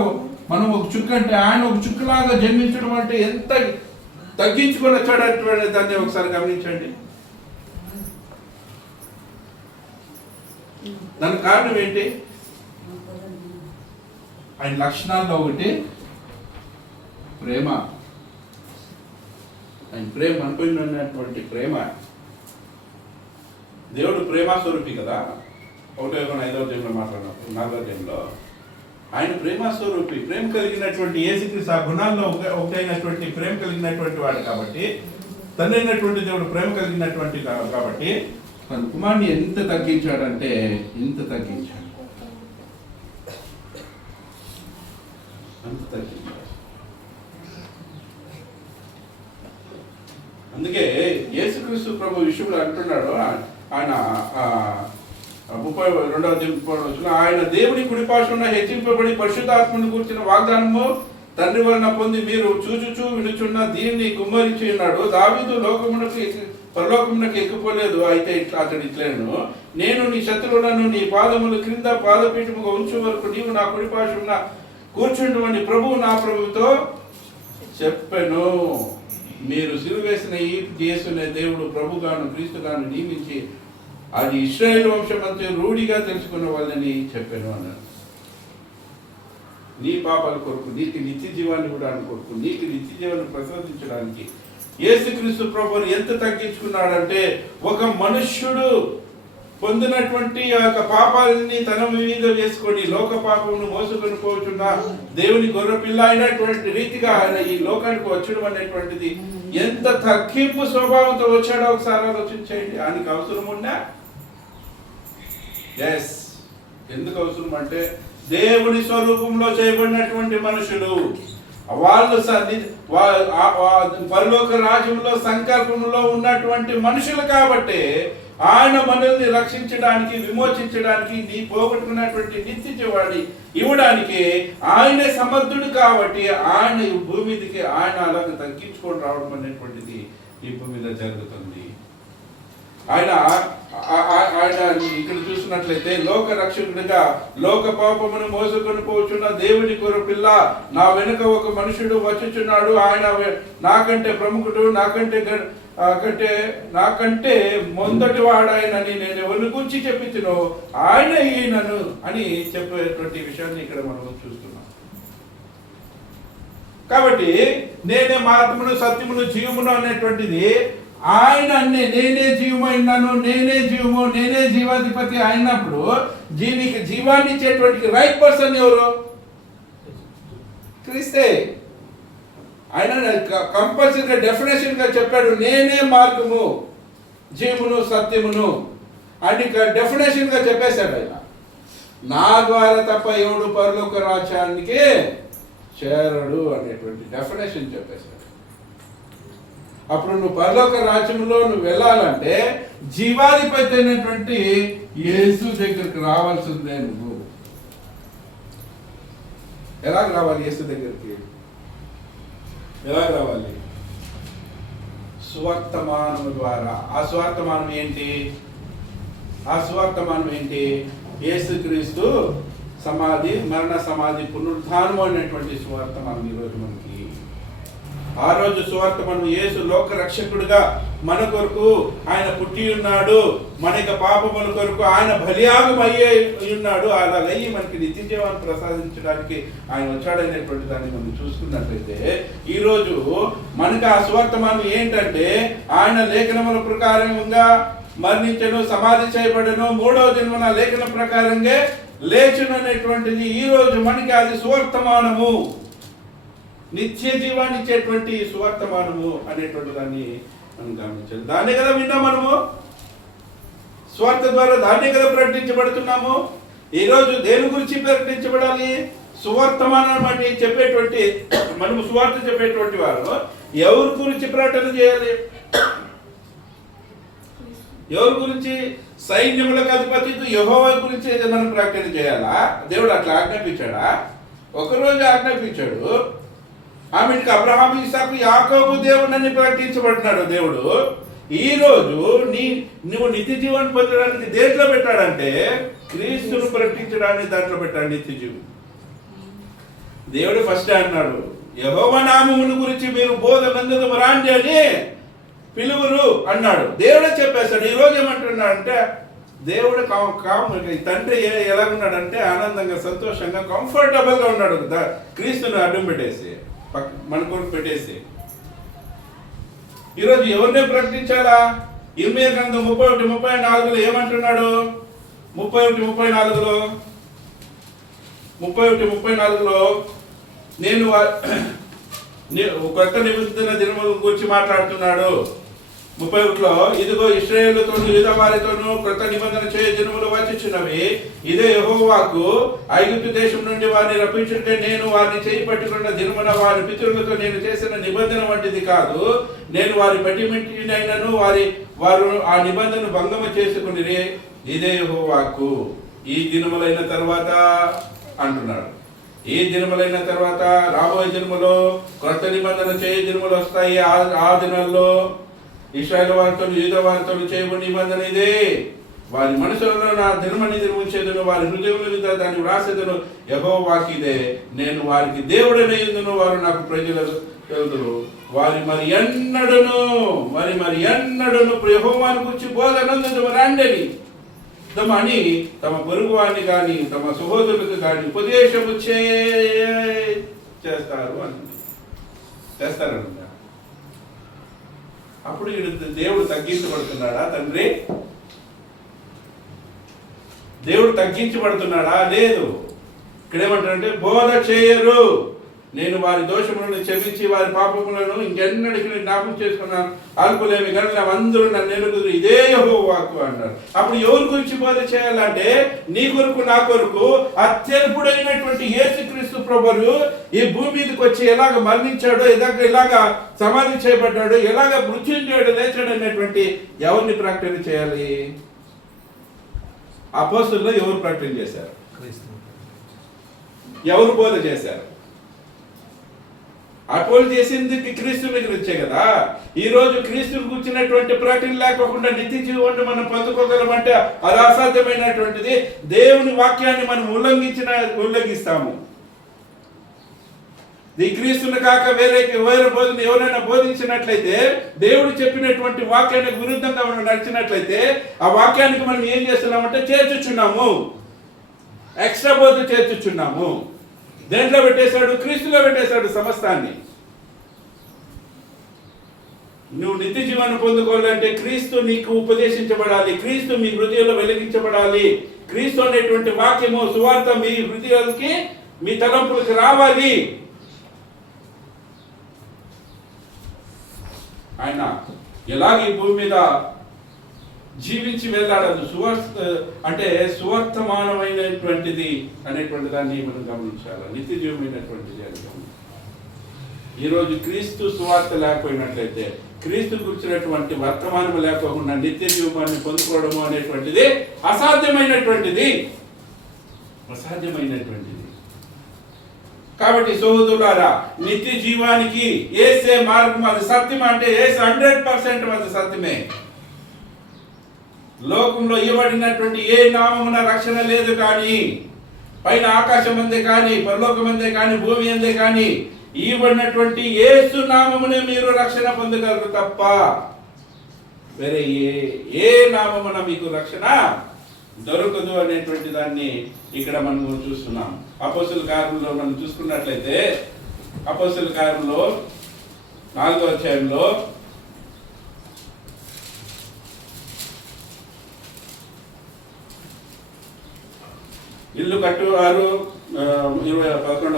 మనం ఒక చుక్క అంటే ఆయన ఒక చుక్కలాగా జన్మించడం అంటే ఎంత తగ్గించుకొని వచ్చాడటువంటి దాన్ని ఒకసారి గమనించండి. దానికి కారణం ఏంటి? ఆయన లక్షణాల్లో ఒకటి ప్రేమ. ఆయన ప్రేమ అనుకున్నటువంటి ప్రేమ. దేవుడు ప్రేమ స్వరూపి కదా. 1:5 అధ్యాయంలో మాట్లాడినప్పుడు 4వ అధ్యాయంలో ఆయన ప్రేమ స్వరూపి, ప్రేమ కలిగినటువంటి యేసుక్రీస్తు ఆ గుణాల్లో ఒకటైనటువంటి ప్రేమ కలిగినటువంటి వాడు కాబట్టి, తండ్రి అయినటువంటి దేవుడు ప్రేమ కలిగినటువంటి కాబట్టి తన కుమారుని ఎంత తగ్గించాడంటే ఎంత తగ్గించాడు, అంత తగ్గించాడు. అందుకే యేసుక్రీస్తు ప్రభు విషయంలో అంటున్నాడు ఆయన 32వ అధ్యాయం ఆయన దేవుని కుడిపార్శ్వన హెచ్చింపబడి పరిశుద్ధాత్మను కూర్చిన వాగ్దానము తండ్రి వలన పొంది మీరు చూచుచూ వినుచున్న దీన్ని కుమ్మరించి ఉన్నాడు. దావీదు పరలోకమునకు ఎక్కిపోలేదు, అయితే అతడు ఇట్లేను, నేను నీ శత్రువులను నీ పాదములు క్రింద పాదపీఠముగా ఉంచు వరకు నీవు నా కుడిపార్శ్వన కూర్చుండమని ప్రభువు నా ప్రభుతో చెప్పెను. మీరు సిలువేసిన ఈ యేసునే దేవుడు ప్రభుగాను క్రీస్తుగాను నియమించి అది ఇశ్రాయేలు వంశమంతా రూఢిగా తెలుసుకున్న వాళ్ళని చెప్పాను అన్నాడు. నీ పాపాల కొరకు, నీకు నిత్య జీవాన్ని కూడా కొరకు, నీకు నిత్య జీవాన్ని ప్రసాదించడానికి యేసుక్రీస్తు ప్రభువుని ఎంత తగ్గించుకున్నాడంటే, ఒక మనుష్యుడు పొందినటువంటి ఆ యొక్క పాపాలని తన మీద వేసుకొని లోక పాపమును మోసుకొని పోచున్న దేవుని గొర్రెపిల్ల అయినటువంటి రీతిగా ఆయన ఈ లోకానికి వచ్చడం అనేటువంటిది ఎంత తగ్గింపు స్వభావంతో వచ్చాడో ఒకసారి ఆలోచించండి. ఆయనకి అవసరం ఉన్నా ఎస్, ఎందుకు అవసరం అంటే దేవుని స్వరూపంలో చేయబడినటువంటి మనుషులు వాళ్ళు పరలోక రాజ్యంలో సంకల్పంలో ఉన్నటువంటి మనుషులు కాబట్టి ఆయన మనల్ని రక్షించడానికి, విమోచించడానికి, నీ పోగొట్టుకున్నటువంటి నిత్య జీవాన్ని ఇవ్వడానికి ఆయనే సమర్థుడు కాబట్టి ఆయన ఈ భూమి మీదకి ఆయన అలాగే తగ్గించుకొని రావడం అనేటువంటిది ఈ భూమి మీద జరుగుతుంది. ఆయన ఇక్కడ చూసినట్లయితే లోక రక్షకుడిగా లోక పాపమును మోసుకొని పోచున్న దేవుని గొర్రెపిల్ల, నా వెనుక ఒక మనుషుడు వచ్చుచున్నాడు, ఆయన నాకంటే ప్రముఖుడు, నాకంటే మొదటి వాడాయనని నేను ఎవరిని గురించి చెప్పించునో ఆయన ఈయనను అని చెప్పేటువంటి విషయాన్ని ఇక్కడ మనం చూస్తున్నాం. కాబట్టి నేనే మార్గమును సత్యమును జీవమును అనేటువంటిది ఆయన నేనే జీవమైనాను, నేనే జీవము, నేనే జీవాధిపతి అయినప్పుడు దీనికి జీవాన్ని ఇచ్చేటువంటి రైట్ పర్సన్ ఎవరు? క్రీస్తే. ఆయన కంపల్సరీగా డెఫినేషన్ గా చెప్పాడు, నేనే మార్గము జీవమును సత్యమును అని డెఫినేషన్ గా చెప్పేశాడు. ఆయన నా ద్వారా తప్ప ఎవడు పరలోక రాజ్యానికి చేరడు అనేటువంటి డెఫినేషన్ చెప్పేశాడు. అప్పుడు నువ్వు పరలోక రాజ్యంలో నువ్వు వెళ్ళాలంటే జీవాధిపతి అయినటువంటి యేసు దగ్గరికి రావాల్సిందే. నువ్వు ఎలా రావాలి? యేసు దగ్గరికి ఎలా రావాలి? సువర్తమానం ద్వారా. ఆ సువర్తమానం ఏంటి? యేసుక్రీస్తు సమాధి, మరణ సమాధి, పునరుద్ధానం అనేటువంటి సువర్తమానం ఈరోజు మనకి. ఆ రోజు సువార్తమానం యేసు లోక రక్షకుడిగా మన కొరకు ఆయన పుట్టి ఉన్నాడు, మన యొక్క పాపముల కొరకు ఆయన బలియాగం అయ్యే ఉన్నాడు, అలాగయ్యి మనకి నిత్య జీవాన్ని ప్రసాదించడానికి ఆయన వచ్చాడనేటువంటి దాన్ని మనం చూసుకున్నట్లయితే ఈరోజు మనకి ఆ సువార్తమానం ఏంటంటే ఆయన లేఖనముల ప్రకారంగా మరణించను, సమాధి చేయబడను, 3వ జన్మన లేఖన ప్రకారంగా లేచును అనేటువంటిది ఈరోజు మనకి అది సువర్తమానము, నిత్య జీవాన్ని ఇచ్చేటువంటి సువర్తమానము అనేటువంటి దాన్ని మనం గమనించాలి. దాన్నే కదా విన్నాం మనము. స్వార్థ ద్వారా దాన్నే కదా ప్రకటించబడుతున్నాము. ఈరోజు దేని గురించి ప్రకటించబడాలి? సువర్తమానం అని చెప్పేటువంటి, మనము సువార్త చెప్పేటువంటి వారు ఎవరి గురించి ప్రకటన చేయాలి? ఎవరి గురించి? సైన్యములకు అధిపతి యెహోవా గురించి మనం ప్రకటన చేయాలా? దేవుడు అట్లా ఆజ్ఞాపించాడా? ఒకరోజు ఆజ్ఞాపించాడు. ఆమెకి అబ్రహాము, ఇస్సాకు, యాకోబు దేవుడని ప్రకటించబడినాడు దేవుడు. ఈ రోజు నువ్వు నిత్య జీవాన్ని పొందడానికి దేంట్లో పెట్టాడంటే క్రీస్తును ప్రకటించడానికి దాంట్లో పెట్టాడు నిత్య జీవం. దేవుడు ఫస్ట్ అన్నాడు, యెహోవా నామమును గురించి మీరు బోధనందుకు రాండి అని పిలువురు అన్నాడు. దేవుడే చెప్పేస్తాడు. ఈ రోజు ఏమంటున్నాడు అంటే దేవుడు తండ్రి ఎలా ఉన్నాడంటే ఆనందంగా, సంతోషంగా, కంఫర్టబుల్గా ఉన్నాడు. క్రీస్తుని అడ్డం పెట్టేసి, మన కొరకు పెట్టేసి. ఈరోజు ఎవరినే ప్రకటించాలా? ఇర్మియా గ్రంథం 31:34 ఏమంటున్నాడు? 31:34 నేను కొత్త నిబంధన దినముల గురించి మాట్లాడుతున్నాడు. 31లో ఇదిగో ఇశ్రాయేలుతోను యూదా వారితోను కొత్త నిబంధన చేయ దినములు వచ్చుచున్నవి. ఇదే యెహోవాకు ఐగుప్తు దేశం నుండి వారిని రప్పించుంటే నేను వారిని చేయి పట్టుకున్న దినమున వారి పితరులతో నేను చేసిన నిబంధన వంటిది కాదు. నేను వారి పట్టిమిట్టినైనను వారు ఆ నిబంధన భంగము చేసుకుని ఇదే యెహోవాకు ఈ దినములైన తర్వాత అంటున్నాడు. ఈ దినములైన తర్వాత రాబోయే దినములో కొత్త నిబంధన చేయ దినములు వస్తాయి. ఆ దినాల్లో ఇశ్రాయేలు వారితో యూదా వారితో చేయబడిన నిబంధన ఇదే. వారి మనసులలో నా దినమని ఉంచేదను, వారి హృదయముల మీద దాన్ని వ్రాసేదను. యెహోవాకి ఇదే. నేను వారికి దేవుడనయ్యుందును, వారు నాకు ప్రజలు. వారి మరి ఎన్నడను యెహోవాను గురించి బోధనందుకు రండని అని తమ పొరుగు వారిని కానీ తమ సహోదరులకు కానీ ఉపదేశము చేస్తారంట. అప్పుడు దేవుడు తగ్గించబడుతున్నాడా? తండ్రి దేవుడు తగ్గించబడుతున్నాడా? లేదు. ఇక్కడ ఏమంటారంటే బోధ చేయరు, నేను వారి దోషములను క్షమించి వారి పాపములను ఇంకెన్నడికి జ్ఞాపకం చేసుకున్నాను. అల్పులేమి గనులు అందరూ నన్ను ఎరుగుదురు, ఇదే యెహోవాకు అన్నారు. అప్పుడు ఎవరి గురించి బోధ చేయాలంటే నీ కొరకు, నా కొరకు అత్యల్పుడైనటువంటి యేసుక్రీస్తు ప్రభువు ఈ భూమి మీదకి వచ్చి ఎలాగ మరణించాడో, ఎలాగ సమాధి చేయబడ్డాడో, ఎలాగ మృత్యుంజయుడు లేచాడు అనేటువంటి ఎవరిని ప్రకటన చేయాలి? అపోస్తలులు ఎవరు ప్రకటన చేశారు? ఎవరు బోధ చేశారు? అపోలు చేసింది క్రీస్తుని గురించే కదా. ఈ రోజు క్రీస్తుని గురించినటువంటి ప్రకటన లేకోకుండా నిత్య జీవాన్ని మనం పొందుకోగలమంటే అది అసాధ్యమైనటువంటిది. దేవుని వాక్యాన్ని మనం ఉల్లంఘిస్తాము. ఈ క్రీస్తుని కాక వేరే బోధన ఎవరైనా బోధించినట్లయితే, దేవుడు చెప్పినటువంటి వాక్యానికి విరుద్ధంగా మనం నడిచినట్లయితే ఆ వాక్యానికి మనం ఏం చేస్తున్నామంటే చేర్చుచున్నాము, ఎక్స్ట్రా బోధ చేర్చుచున్నాము. దేంట్లో పెట్టేశాడు? క్రీస్తులో పెట్టేశాడు సమస్తాన్ని. నువ్వు నిత్య జీవాన్ని పొందుకోవాలంటే క్రీస్తు నీకు ఉపదేశించబడాలి, క్రీస్తు మీ హృదయంలో వెలిగించబడాలి, క్రీస్తు అనేటువంటి వాక్యము సువార్త మీ హృదయాలకి, మీ తలంపులకు రావాలి. ఆయన ఎలాగ ఈ భూమి మీద జీవించి వెళ్ళాడదు అంటే సువర్తమానమైనటువంటిది అనేటువంటి దాన్ని మనం గమనించాలి. నిత్య జీవమైనటువంటిది అని గమనించాలి. ఈరోజు క్రీస్తు సువార్త లేకపోయినట్లయితే, క్రీస్తు గురించినటువంటి వర్తమానం లేకోకుండా నిత్య జీవాన్ని పొందుకోవడము అనేటువంటిది అసాధ్యమైనటువంటిది. కాబట్టి సోదరులారా, నిత్య జీవానికి యేసే మార్గం, అది సత్యం. అంటే యేసు 100% అది సత్యమే. లోకంలో ఇవ్వబడినటువంటి ఏ నామమున రక్షణ లేదు. కానీ పైన ఆకాశం అందే కానీ, పరలోకం అందే కానీ, భూమి అందే కానీ ఇవ్వబడినటువంటి యేసు నామమునే మీరు రక్షణ పొందగలరు తప్ప వేరే ఏ నామమున మీకు రక్షణ దొరకదు అనేటువంటి దాన్ని ఇక్కడ మనం చూస్తున్నాం. అపోస్తలుల కార్యంలో మనం చూసుకున్నట్లయితే, అపోస్తలుల కార్యంలో 4వ అధ్యాయంలో ఇల్లు కట్టువారు 11వ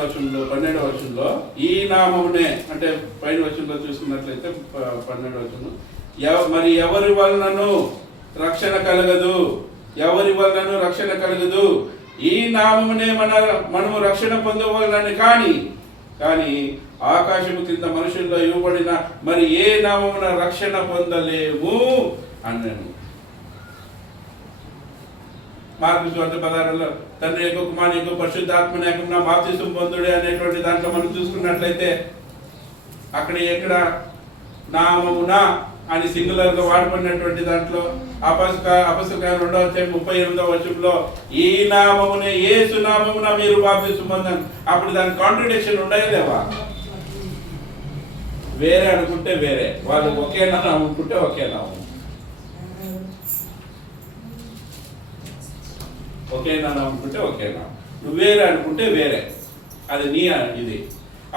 వచనంలో 12వ వచనంలో ఈ నామమునే, అంటే పైన వచనంలో చూసుకున్నట్లయితే 12వ వచనం, మరి ఎవరి వలనను రక్షణ కలగదు. ఎవరి వలనను రక్షణ కలగదు. ఈ నామమునే మనము రక్షణ పొందవలనని కానీ ఆకాశము కింద మనుషుల్లో ఇవ్వబడిన మరి ఏ నామమున రక్షణ పొందలేము అన్నాను. మార్కు సువార్త 16లో తండ్రి యొక్క కుమారుని యొక్క పరిశుద్ధాత్మ నామమున బాప్తిసం పొందుడే అనేటువంటి దాంట్లో మనం చూసుకున్నట్లయితే అక్కడ ఎక్కడ నామమున అని సింగులర్ గా వాడబడినటువంటి దాంట్లో అపొస్తలుల 2వ అధ్యాయం 38వ వచనంలో ఈ నామమునే యేసు నామమున మీరు బాప్తిసం పొందండి. అప్పుడు దాని కాంట్రడిక్షన్ ఉండయా లేవా? వేరే అనుకుంటే వేరే, వాళ్ళు ఒకే నామం అనుకుంటే ఒకే నామం, ఒకే నామం అనుకుంటే ఒకే నామం, నువ్వు వేరే అనుకుంటే వేరే, అది నీ ఇది.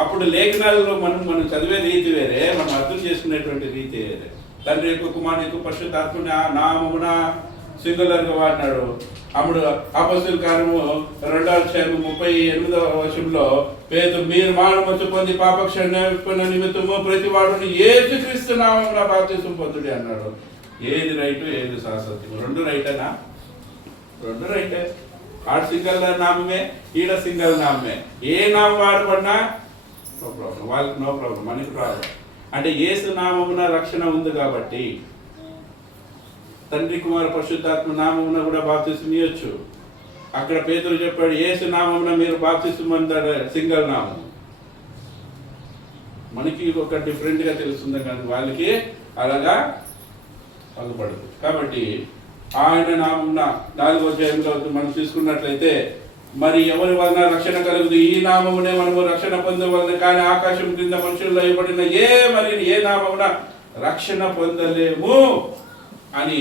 అప్పుడు లేఖనాలలో మనం చదివే రీతి వేరే, మనం అర్థం చేసుకునేటువంటి రీతి వేరే. తండ్రి యొక్క కుమారుని యొక్క పరిశుద్ధాత్మని నామమున సింగులర్గా వాడినాడు. అప్పుడు అపొస్తలుల కార్యము 2వ అధ్యాయం 38వ వచనంలో పేతురు మీరు మానమొచ్చు పొంది పాపక్షమాపణ నిమిత్తము ప్రతి వాడుని యేసుక్రీస్తు నామమున బాప్తిసం పొందుడి అన్నాడు. ఏది రైటు ఏది శాశ్వతం? రెండు రైటేనా? రెండు రైటే. ఆడ సింగల్ నామమే, ఈడ సింగల్ నామమే. ఏ నామం వాడబడినా నో ప్రాబ్లం, వాళ్ళకి నో ప్రాబ్లం, మనకి ప్రాబ్లం. అంటే యేసు నామమున రక్షణ ఉంది కాబట్టి తండ్రి కుమార పరిశుద్ధాత్మ నామమున కూడా బాప్తిసం ఇవ్వచ్చు. అక్కడ పేతురు చెప్పాడు యేసు నామమున మీరు బాప్తిసం పొందారు, సింగల్ నామం. మనకి ఒక డిఫరెంట్గా తెలుస్తుంది కానీ వాళ్ళకి అలాగా పలుపడదు. కాబట్టి ఆయన నామమున 4వ అధ్యాయంలో మనం తీసుకున్నట్లయితే మరి ఎవరి వలన రక్షణ కలుగుతుంది? ఈ నామమునే మనము రక్షణ పొందవలన కానీ ఆకాశం క్రింద మనుషుల్లో ఇవ్వబడిన ఏ నామమున రక్షణ పొందలేము అని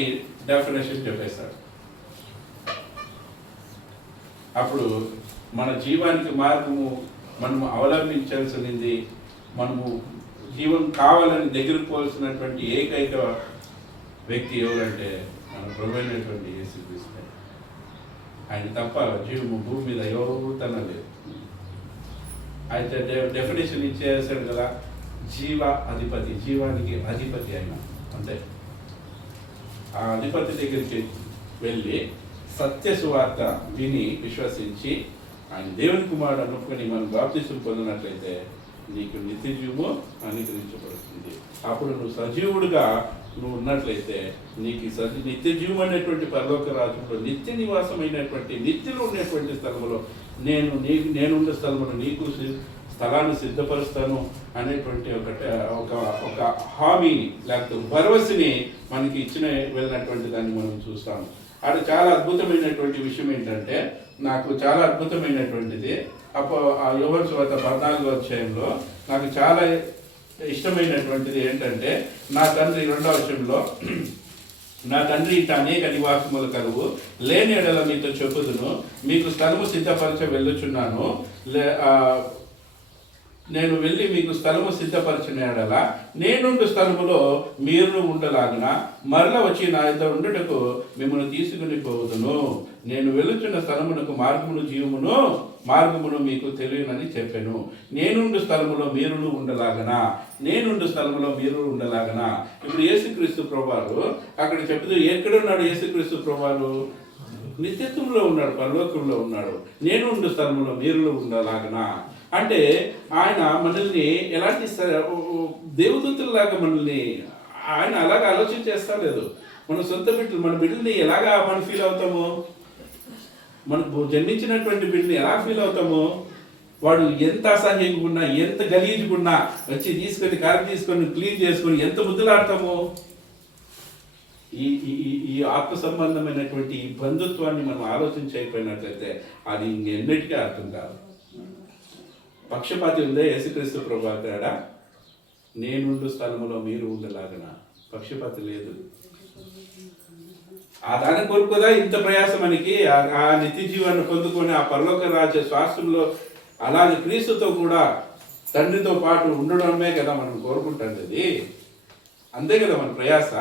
డెఫినేషన్ చెప్పేశాడు. అప్పుడు మన జీవానికి మార్గము మనము అవలంబించాల్సింది, మనము జీవం కావాలని దగ్గరకు పోవాల్సినటువంటి ఏకైక వ్యక్తి ఎవరంటే మన ప్రభు అయినటువంటి యేసుక్రీస్తు. ఆయన తప్ప జీవము భూమి మీద ఎవరు తనలేదు. అయితే డెఫినేషన్ ఇచ్చేసాడు కదా, జీవ అధిపతి, జీవానికి అధిపతి ఆయన. అంతే. ఆ అధిపతి దగ్గరికి వెళ్ళి సత్య సువార్త విని విశ్వసించి ఆయన దేవుని కుమారుడు అనుకుని మనం బాప్తిసం పొందినట్లయితే నీకు నిత్య జీవము అనుగ్రహించబడుతుంది. అప్పుడు నువ్వు సజీవుడుగా నువ్వు ఉన్నట్లయితే నీకు నిత్య జీవం అనేటువంటి పరలోక రాజ్యంలో నిత్య నివాసమైనటువంటి నిత్యలో ఉన్నటువంటి స్థలములో నేనున్న స్థలములో నీకు స్థలాన్ని సిద్ధపరుస్తాను అనేటువంటి ఒక హామీని లేకపోతే భరోసాని మనకి ఇచ్చిన వెళ్ళినటువంటి దాన్ని మనం చూస్తాము. అది చాలా అద్భుతమైనటువంటి విషయం ఏంటంటే, నాకు చాలా అద్భుతమైనటువంటిది యోహాను సువార్త 14వ అధ్యాయంలో నాకు చాలా ఇష్టమైనటువంటిది ఏంటంటే, నా తండ్రి 2వ వచనంలో నా తండ్రి ఇంట అనేక నివాసములు కలువు, లేని ఎడల మీతో చెప్పుదును, మీకు స్థలము సిద్ధపరచ వెళ్ళుచున్నాను, నేను వెళ్ళి మీకు స్థలము సిద్ధపరచిన ఎడల నేనుండు స్థలములో మీరు ఉండలాగిన మరల వచ్చి నా ఇద్దరు ఉండుటకు మిమ్మల్ని తీసుకుని పోదును. నేను వెళుచున్న స్థలమునకు మార్గమును మీకు తెలియనని చెప్పాను. నేనుండు స్థలములో మీరును ఉండలాగనా. ఇప్పుడు యేసుక్రీస్తు ప్రభువారు అక్కడ చెప్తూ ఎక్కడున్నాడు? యేసుక్రీస్తు ప్రభువారు నిత్యత్వంలో ఉన్నాడు, పరలోకంలో ఉన్నాడు. నేనుండు స్థలములో మీరును ఉండలాగనా అంటే ఆయన మనల్ని ఎలాంటి దేవదూతుల్లాగా మనల్ని ఆయన అలాగా ఆలోచన చేస్తా లేదు. మన సొంత బిడ్డలు, మన బిడ్డల్ని ఎలాగా మనం ఫీల్ అవుతాము? మనకు జన్మించినటువంటి బిడ్డని ఎలా ఫీల్ అవుతాము? వాడు ఎంత అసహ్యంగా ఉన్నా, ఎంత గలీజుకున్నా వచ్చి తీసుకొని కారు తీసుకొని క్లీన్ చేసుకొని ఎంత ముద్దులాడతాము. ఈ ఆత్మ సంబంధమైనటువంటి ఈ బంధుత్వాన్ని మనం ఆలోచించకపోయినట్లయితే అది ఎన్నిటికీ అర్థం కాదు. పక్షపాతి ఉందే యేసుక్రీస్తు ప్రభువు తేడా, నేనుండు స్థలములో మీరు ఉండలాగన. పక్షపాతి లేదు. ఆ దాని కొరకు కదా ఇంత ప్రయాసం మనకి, ఆ నిత్య జీవాన్ని పొందుకొని ఆ పరలోక రాజ్య శ్వాసంలో అలాగే క్రీస్తుతో కూడా తండ్రితో పాటు ఉండడమే కదా మనం కోరుకుంటుంది. అంతే కదా మన ప్రయాస.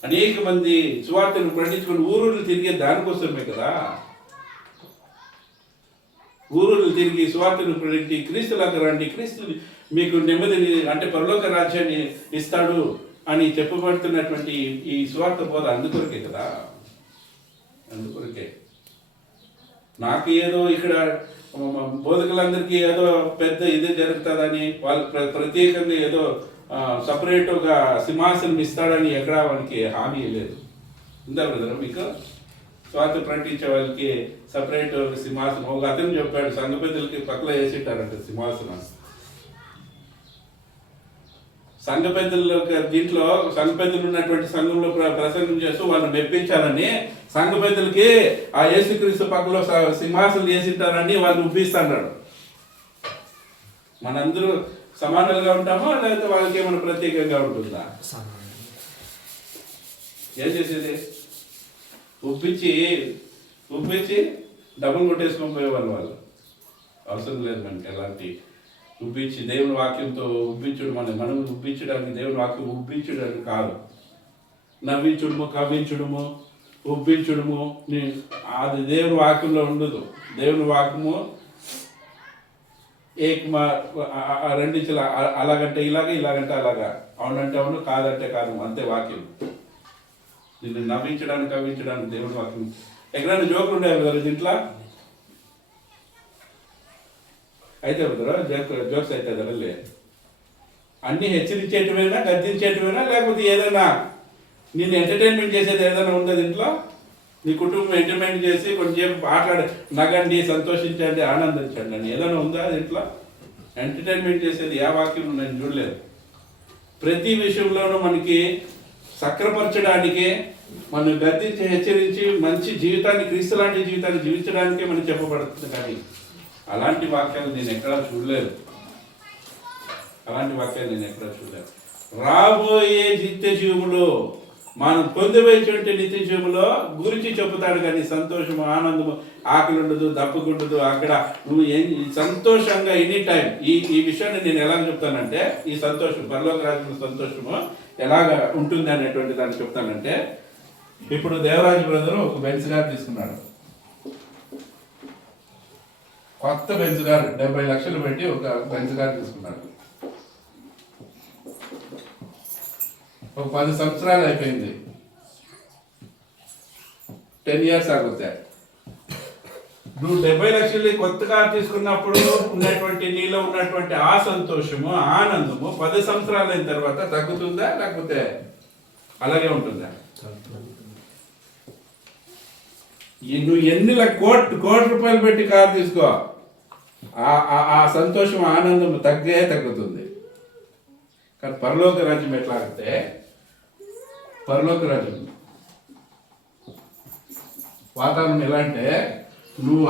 అనేక మంది సువార్తను ప్రకటించుకొని ఊరులు తిరిగే దానికోసమే కదా. ఊరులు తిరిగి సువార్తను ప్రకటించి క్రీస్తులాగా రండి, క్రీస్తు మీకు నెమ్మదిని అంటే పరలోక రాజ్యాన్ని ఇస్తాడు అని చెప్పబడుతున్నటువంటి ఈ సువార్త బోధ అందుకొరకే కదా, అందుకొరకే. నాకు ఏదో ఇక్కడ బోధకులందరికీ ఏదో పెద్ద ఇది జరుగుతుందని, వాళ్ళు ప్రత్యేకంగా ఏదో సపరేట్గా సింహాసనం ఇస్తాడని ఎక్కడా వాళ్ళకి హామీ లేదు. ఉందా బ్రదర్ మీకు? స్వార్థ ప్రకటించే వాళ్ళకి సపరేట్ సింహాసనం ఒక అతను చెప్పాడు, సంఘ పెద్దలకి పక్కన వేసింటారంట సింహాసనం. సంఘ పెద్దల దీంట్లో సంఘ పెద్దలు ఉన్నటువంటి సంఘంలో ప్రసంగం చేస్తూ వాళ్ళని మెప్పించాలని సంఘ పెద్దలకి ఆ యేసుక్రీస్తు పక్కలో సింహాసనం వేసింటారని వాళ్ళు ఉబ్బిస్తాడు. మనందరూ సమానంగా ఉంటామా లేకపోతే వాళ్ళకి ఏమైనా ప్రత్యేకంగా ఉంటుందా? ఏం చేసేది? ఉబ్బించి డబ్బులు కొట్టేసుకొని పోయేవాళ్ళు. వాళ్ళు అవసరం లేదు మనకి ఎలాంటి ఉబ్బించి దేవుని వాక్యంతో ఉబ్బించడం మనం ఉబ్బించడానికి దేవుని వాక్యం ఉబ్బించడానికి కాదు. నవ్వించడము, కవ్వించడము, ఉబ్బించడము అది దేవుని వాక్యంలో ఉండదు. దేవుని వాక్యము రెండించుల అలాగంటే ఇలాగ, ఇలాగంటే అలాగా, అవునంటే అవును, కాదంటే కాదు, అంతే వాక్యం. నిన్ను నవ్వించడానికి, కవ్వించడానికి దేవుని వాక్యం. ఎక్కడైనా జోకులు ఉండేవి కదా దీంట్లో? అయితే వద్దరా జోక్స్ అయితే వెళ్ళే అన్నీ హెచ్చరించేటివేనా, గద్దించేటివేనా, లేకపోతే ఏదైనా నిన్ను ఎంటర్టైన్మెంట్ చేసేది ఏదైనా ఉందా దీంట్లో? నీ కుటుంబం ఎంటర్టైన్మెంట్ చేసి కొంచెం నగండి, సంతోషించండి, ఆనందించండి అని ఏదైనా ఉందా దీంట్లో? ఎంటర్టైన్మెంట్ చేసేది ఏ వాక్యం నేను చూడలేదు. ప్రతి విషయంలోనూ మనకి సక్రపరచడానికి, మనం గద్దించి హెచ్చరించి మంచి జీవితాన్ని, క్రీస్తు లాంటి జీవితాన్ని జీవించడానికే మనం చెప్పబడుతుంది. కానీ అలాంటి వాక్యాలు నేను ఎక్కడా చూడలేదు. రాబోయే నిత్య జీవులు, మనం పొందవలసినటువంటి నిత్య జీవులో గురించి చెబుతాడు. కానీ సంతోషము, ఆనందము, ఆకలి ఉండదు, దప్పుకుండదు. అక్కడ నువ్వు సంతోషంగా ఎనీ టైం ఈ విషయాన్ని నేను ఎలా చెప్తానంటే, ఈ సంతోషం పరలోక రాజ్యం సంతోషము ఎలాగ ఉంటుంది అనేటువంటి దాన్ని చెప్తానంటే, ఇప్పుడు దేవరాజు బ్రదరు ఒక బెంచ్ కార్ తీసుకున్నాడు. కొత్త బెంచ్ కార్ 70 లక్షలు పెట్టి ఒక బెంచ్ కార్ తీసుకున్నాడు. ఒక 10 సంవత్సరాలు అయిపోయింది, 10 years ఆగుతాయి. నువ్వు 70 లక్షలు కొత్త కార్ తీసుకున్నప్పుడు ఉన్నటువంటి నీలో ఉన్నటువంటి ఆ సంతోషము, ఆనందము 10 సంవత్సరాలు అయిన తర్వాత తగ్గుతుందా లేకపోతే అలాగే ఉంటుందా? నువ్వు ఎన్ని కోటి రూపాయలు పెట్టి కారు తీసుకో, ఆ సంతోషం, ఆనందం తగ్గుతుంది. కానీ పరలోక రాజ్యం ఎట్లా అంటే, పరలోక రాజ్యం వాతావరణం ఎలా అంటే, నువ్వు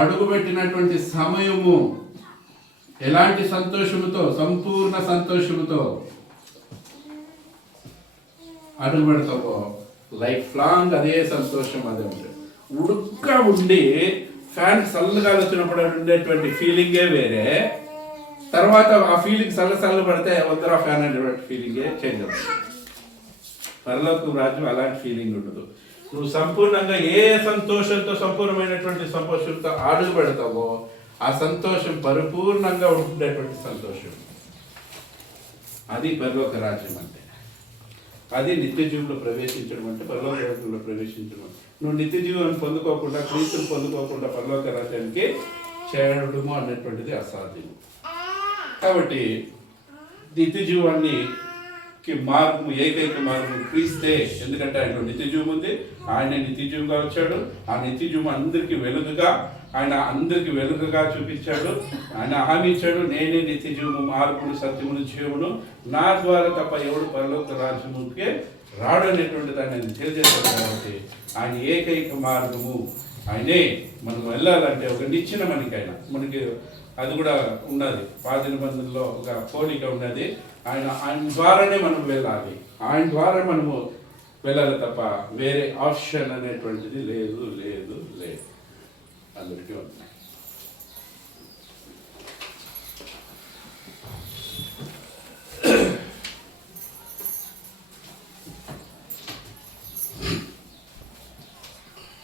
అడుగుపెట్టినటువంటి సమయము ఎలాంటి సంతోషముతో, సంపూర్ణ సంతోషముతో అడుగు పెడతావో లైఫ్ లాంగ్ అదే సంతోషం, అదే ఉంటుంది. ఉడుగ్గా ఉండి ఫ్యాన్ చల్లగా వచ్చినప్పుడు ఉండేటువంటి ఫీలింగే వేరే, తర్వాత ఆ ఫీలింగ్ చల్ల పడితే వద్దరా ఫ్యాన్ అనేటువంటి ఫీలింగే చేంజ్ అవుతుంది. పరలోక రాజ్యం అలాంటి ఫీలింగ్ ఉండదు. నువ్వు సంపూర్ణంగా ఏ సంతోషంతో, సంపూర్ణమైనటువంటి సంతోషంతో అడుగు పెడతావో ఆ సంతోషం పరిపూర్ణంగా ఉండేటువంటి సంతోషం. అది పరలోక రాజ్యం అంటే. అది నిత్య జీవుల్లో ప్రవేశించడం అంటే, పరలోక రాజ్యంలో ప్రవేశించడం. నువ్వు నిత్య జీవాన్ని పొందుకోకుండా, క్రీస్తుని పొందుకోకుండా పరలోక రాజ్యానికి చేరడము అనేటువంటిది అసాధ్యం. కాబట్టి నిత్య జీవాన్ని మార్గము, ఏకైక మార్గం క్రీస్తే. ఎందుకంటే ఆయన నిత్య జీవం ఉంది, ఆయన నిత్య జీవుగా వచ్చాడు. ఆ నిత్య జీవం అందరికీ వెలుగుగా, ఆయన అందరికి వెలుగుగా చూపించాడు. ఆయన హామీ ఇచ్చాడు, నేనే నిత్య జీవము, మార్గమును, సత్యమును, జీవమును, నా ద్వారా తప్ప ఎవడు పరలోక రాజ్యముకే రాడు అనేటువంటి దాన్ని ఆయన తెలియజేశాడు. కాబట్టి ఆయన ఏకైక మార్గము, ఆయనే. మనం వెళ్ళాలంటే ఒక నిచ్చెన మనకి అది కూడా ఉన్నది. పాత నిబంధనలో ఒక పోలిక ఉన్నది. ఆయన ద్వారానే మనం వెళ్ళాలి, ఆయన ద్వారా మనము వెళ్ళాలి తప్ప వేరే ఆప్షన్ అనేటువంటిది లేదు. అందరికీ ఉంది.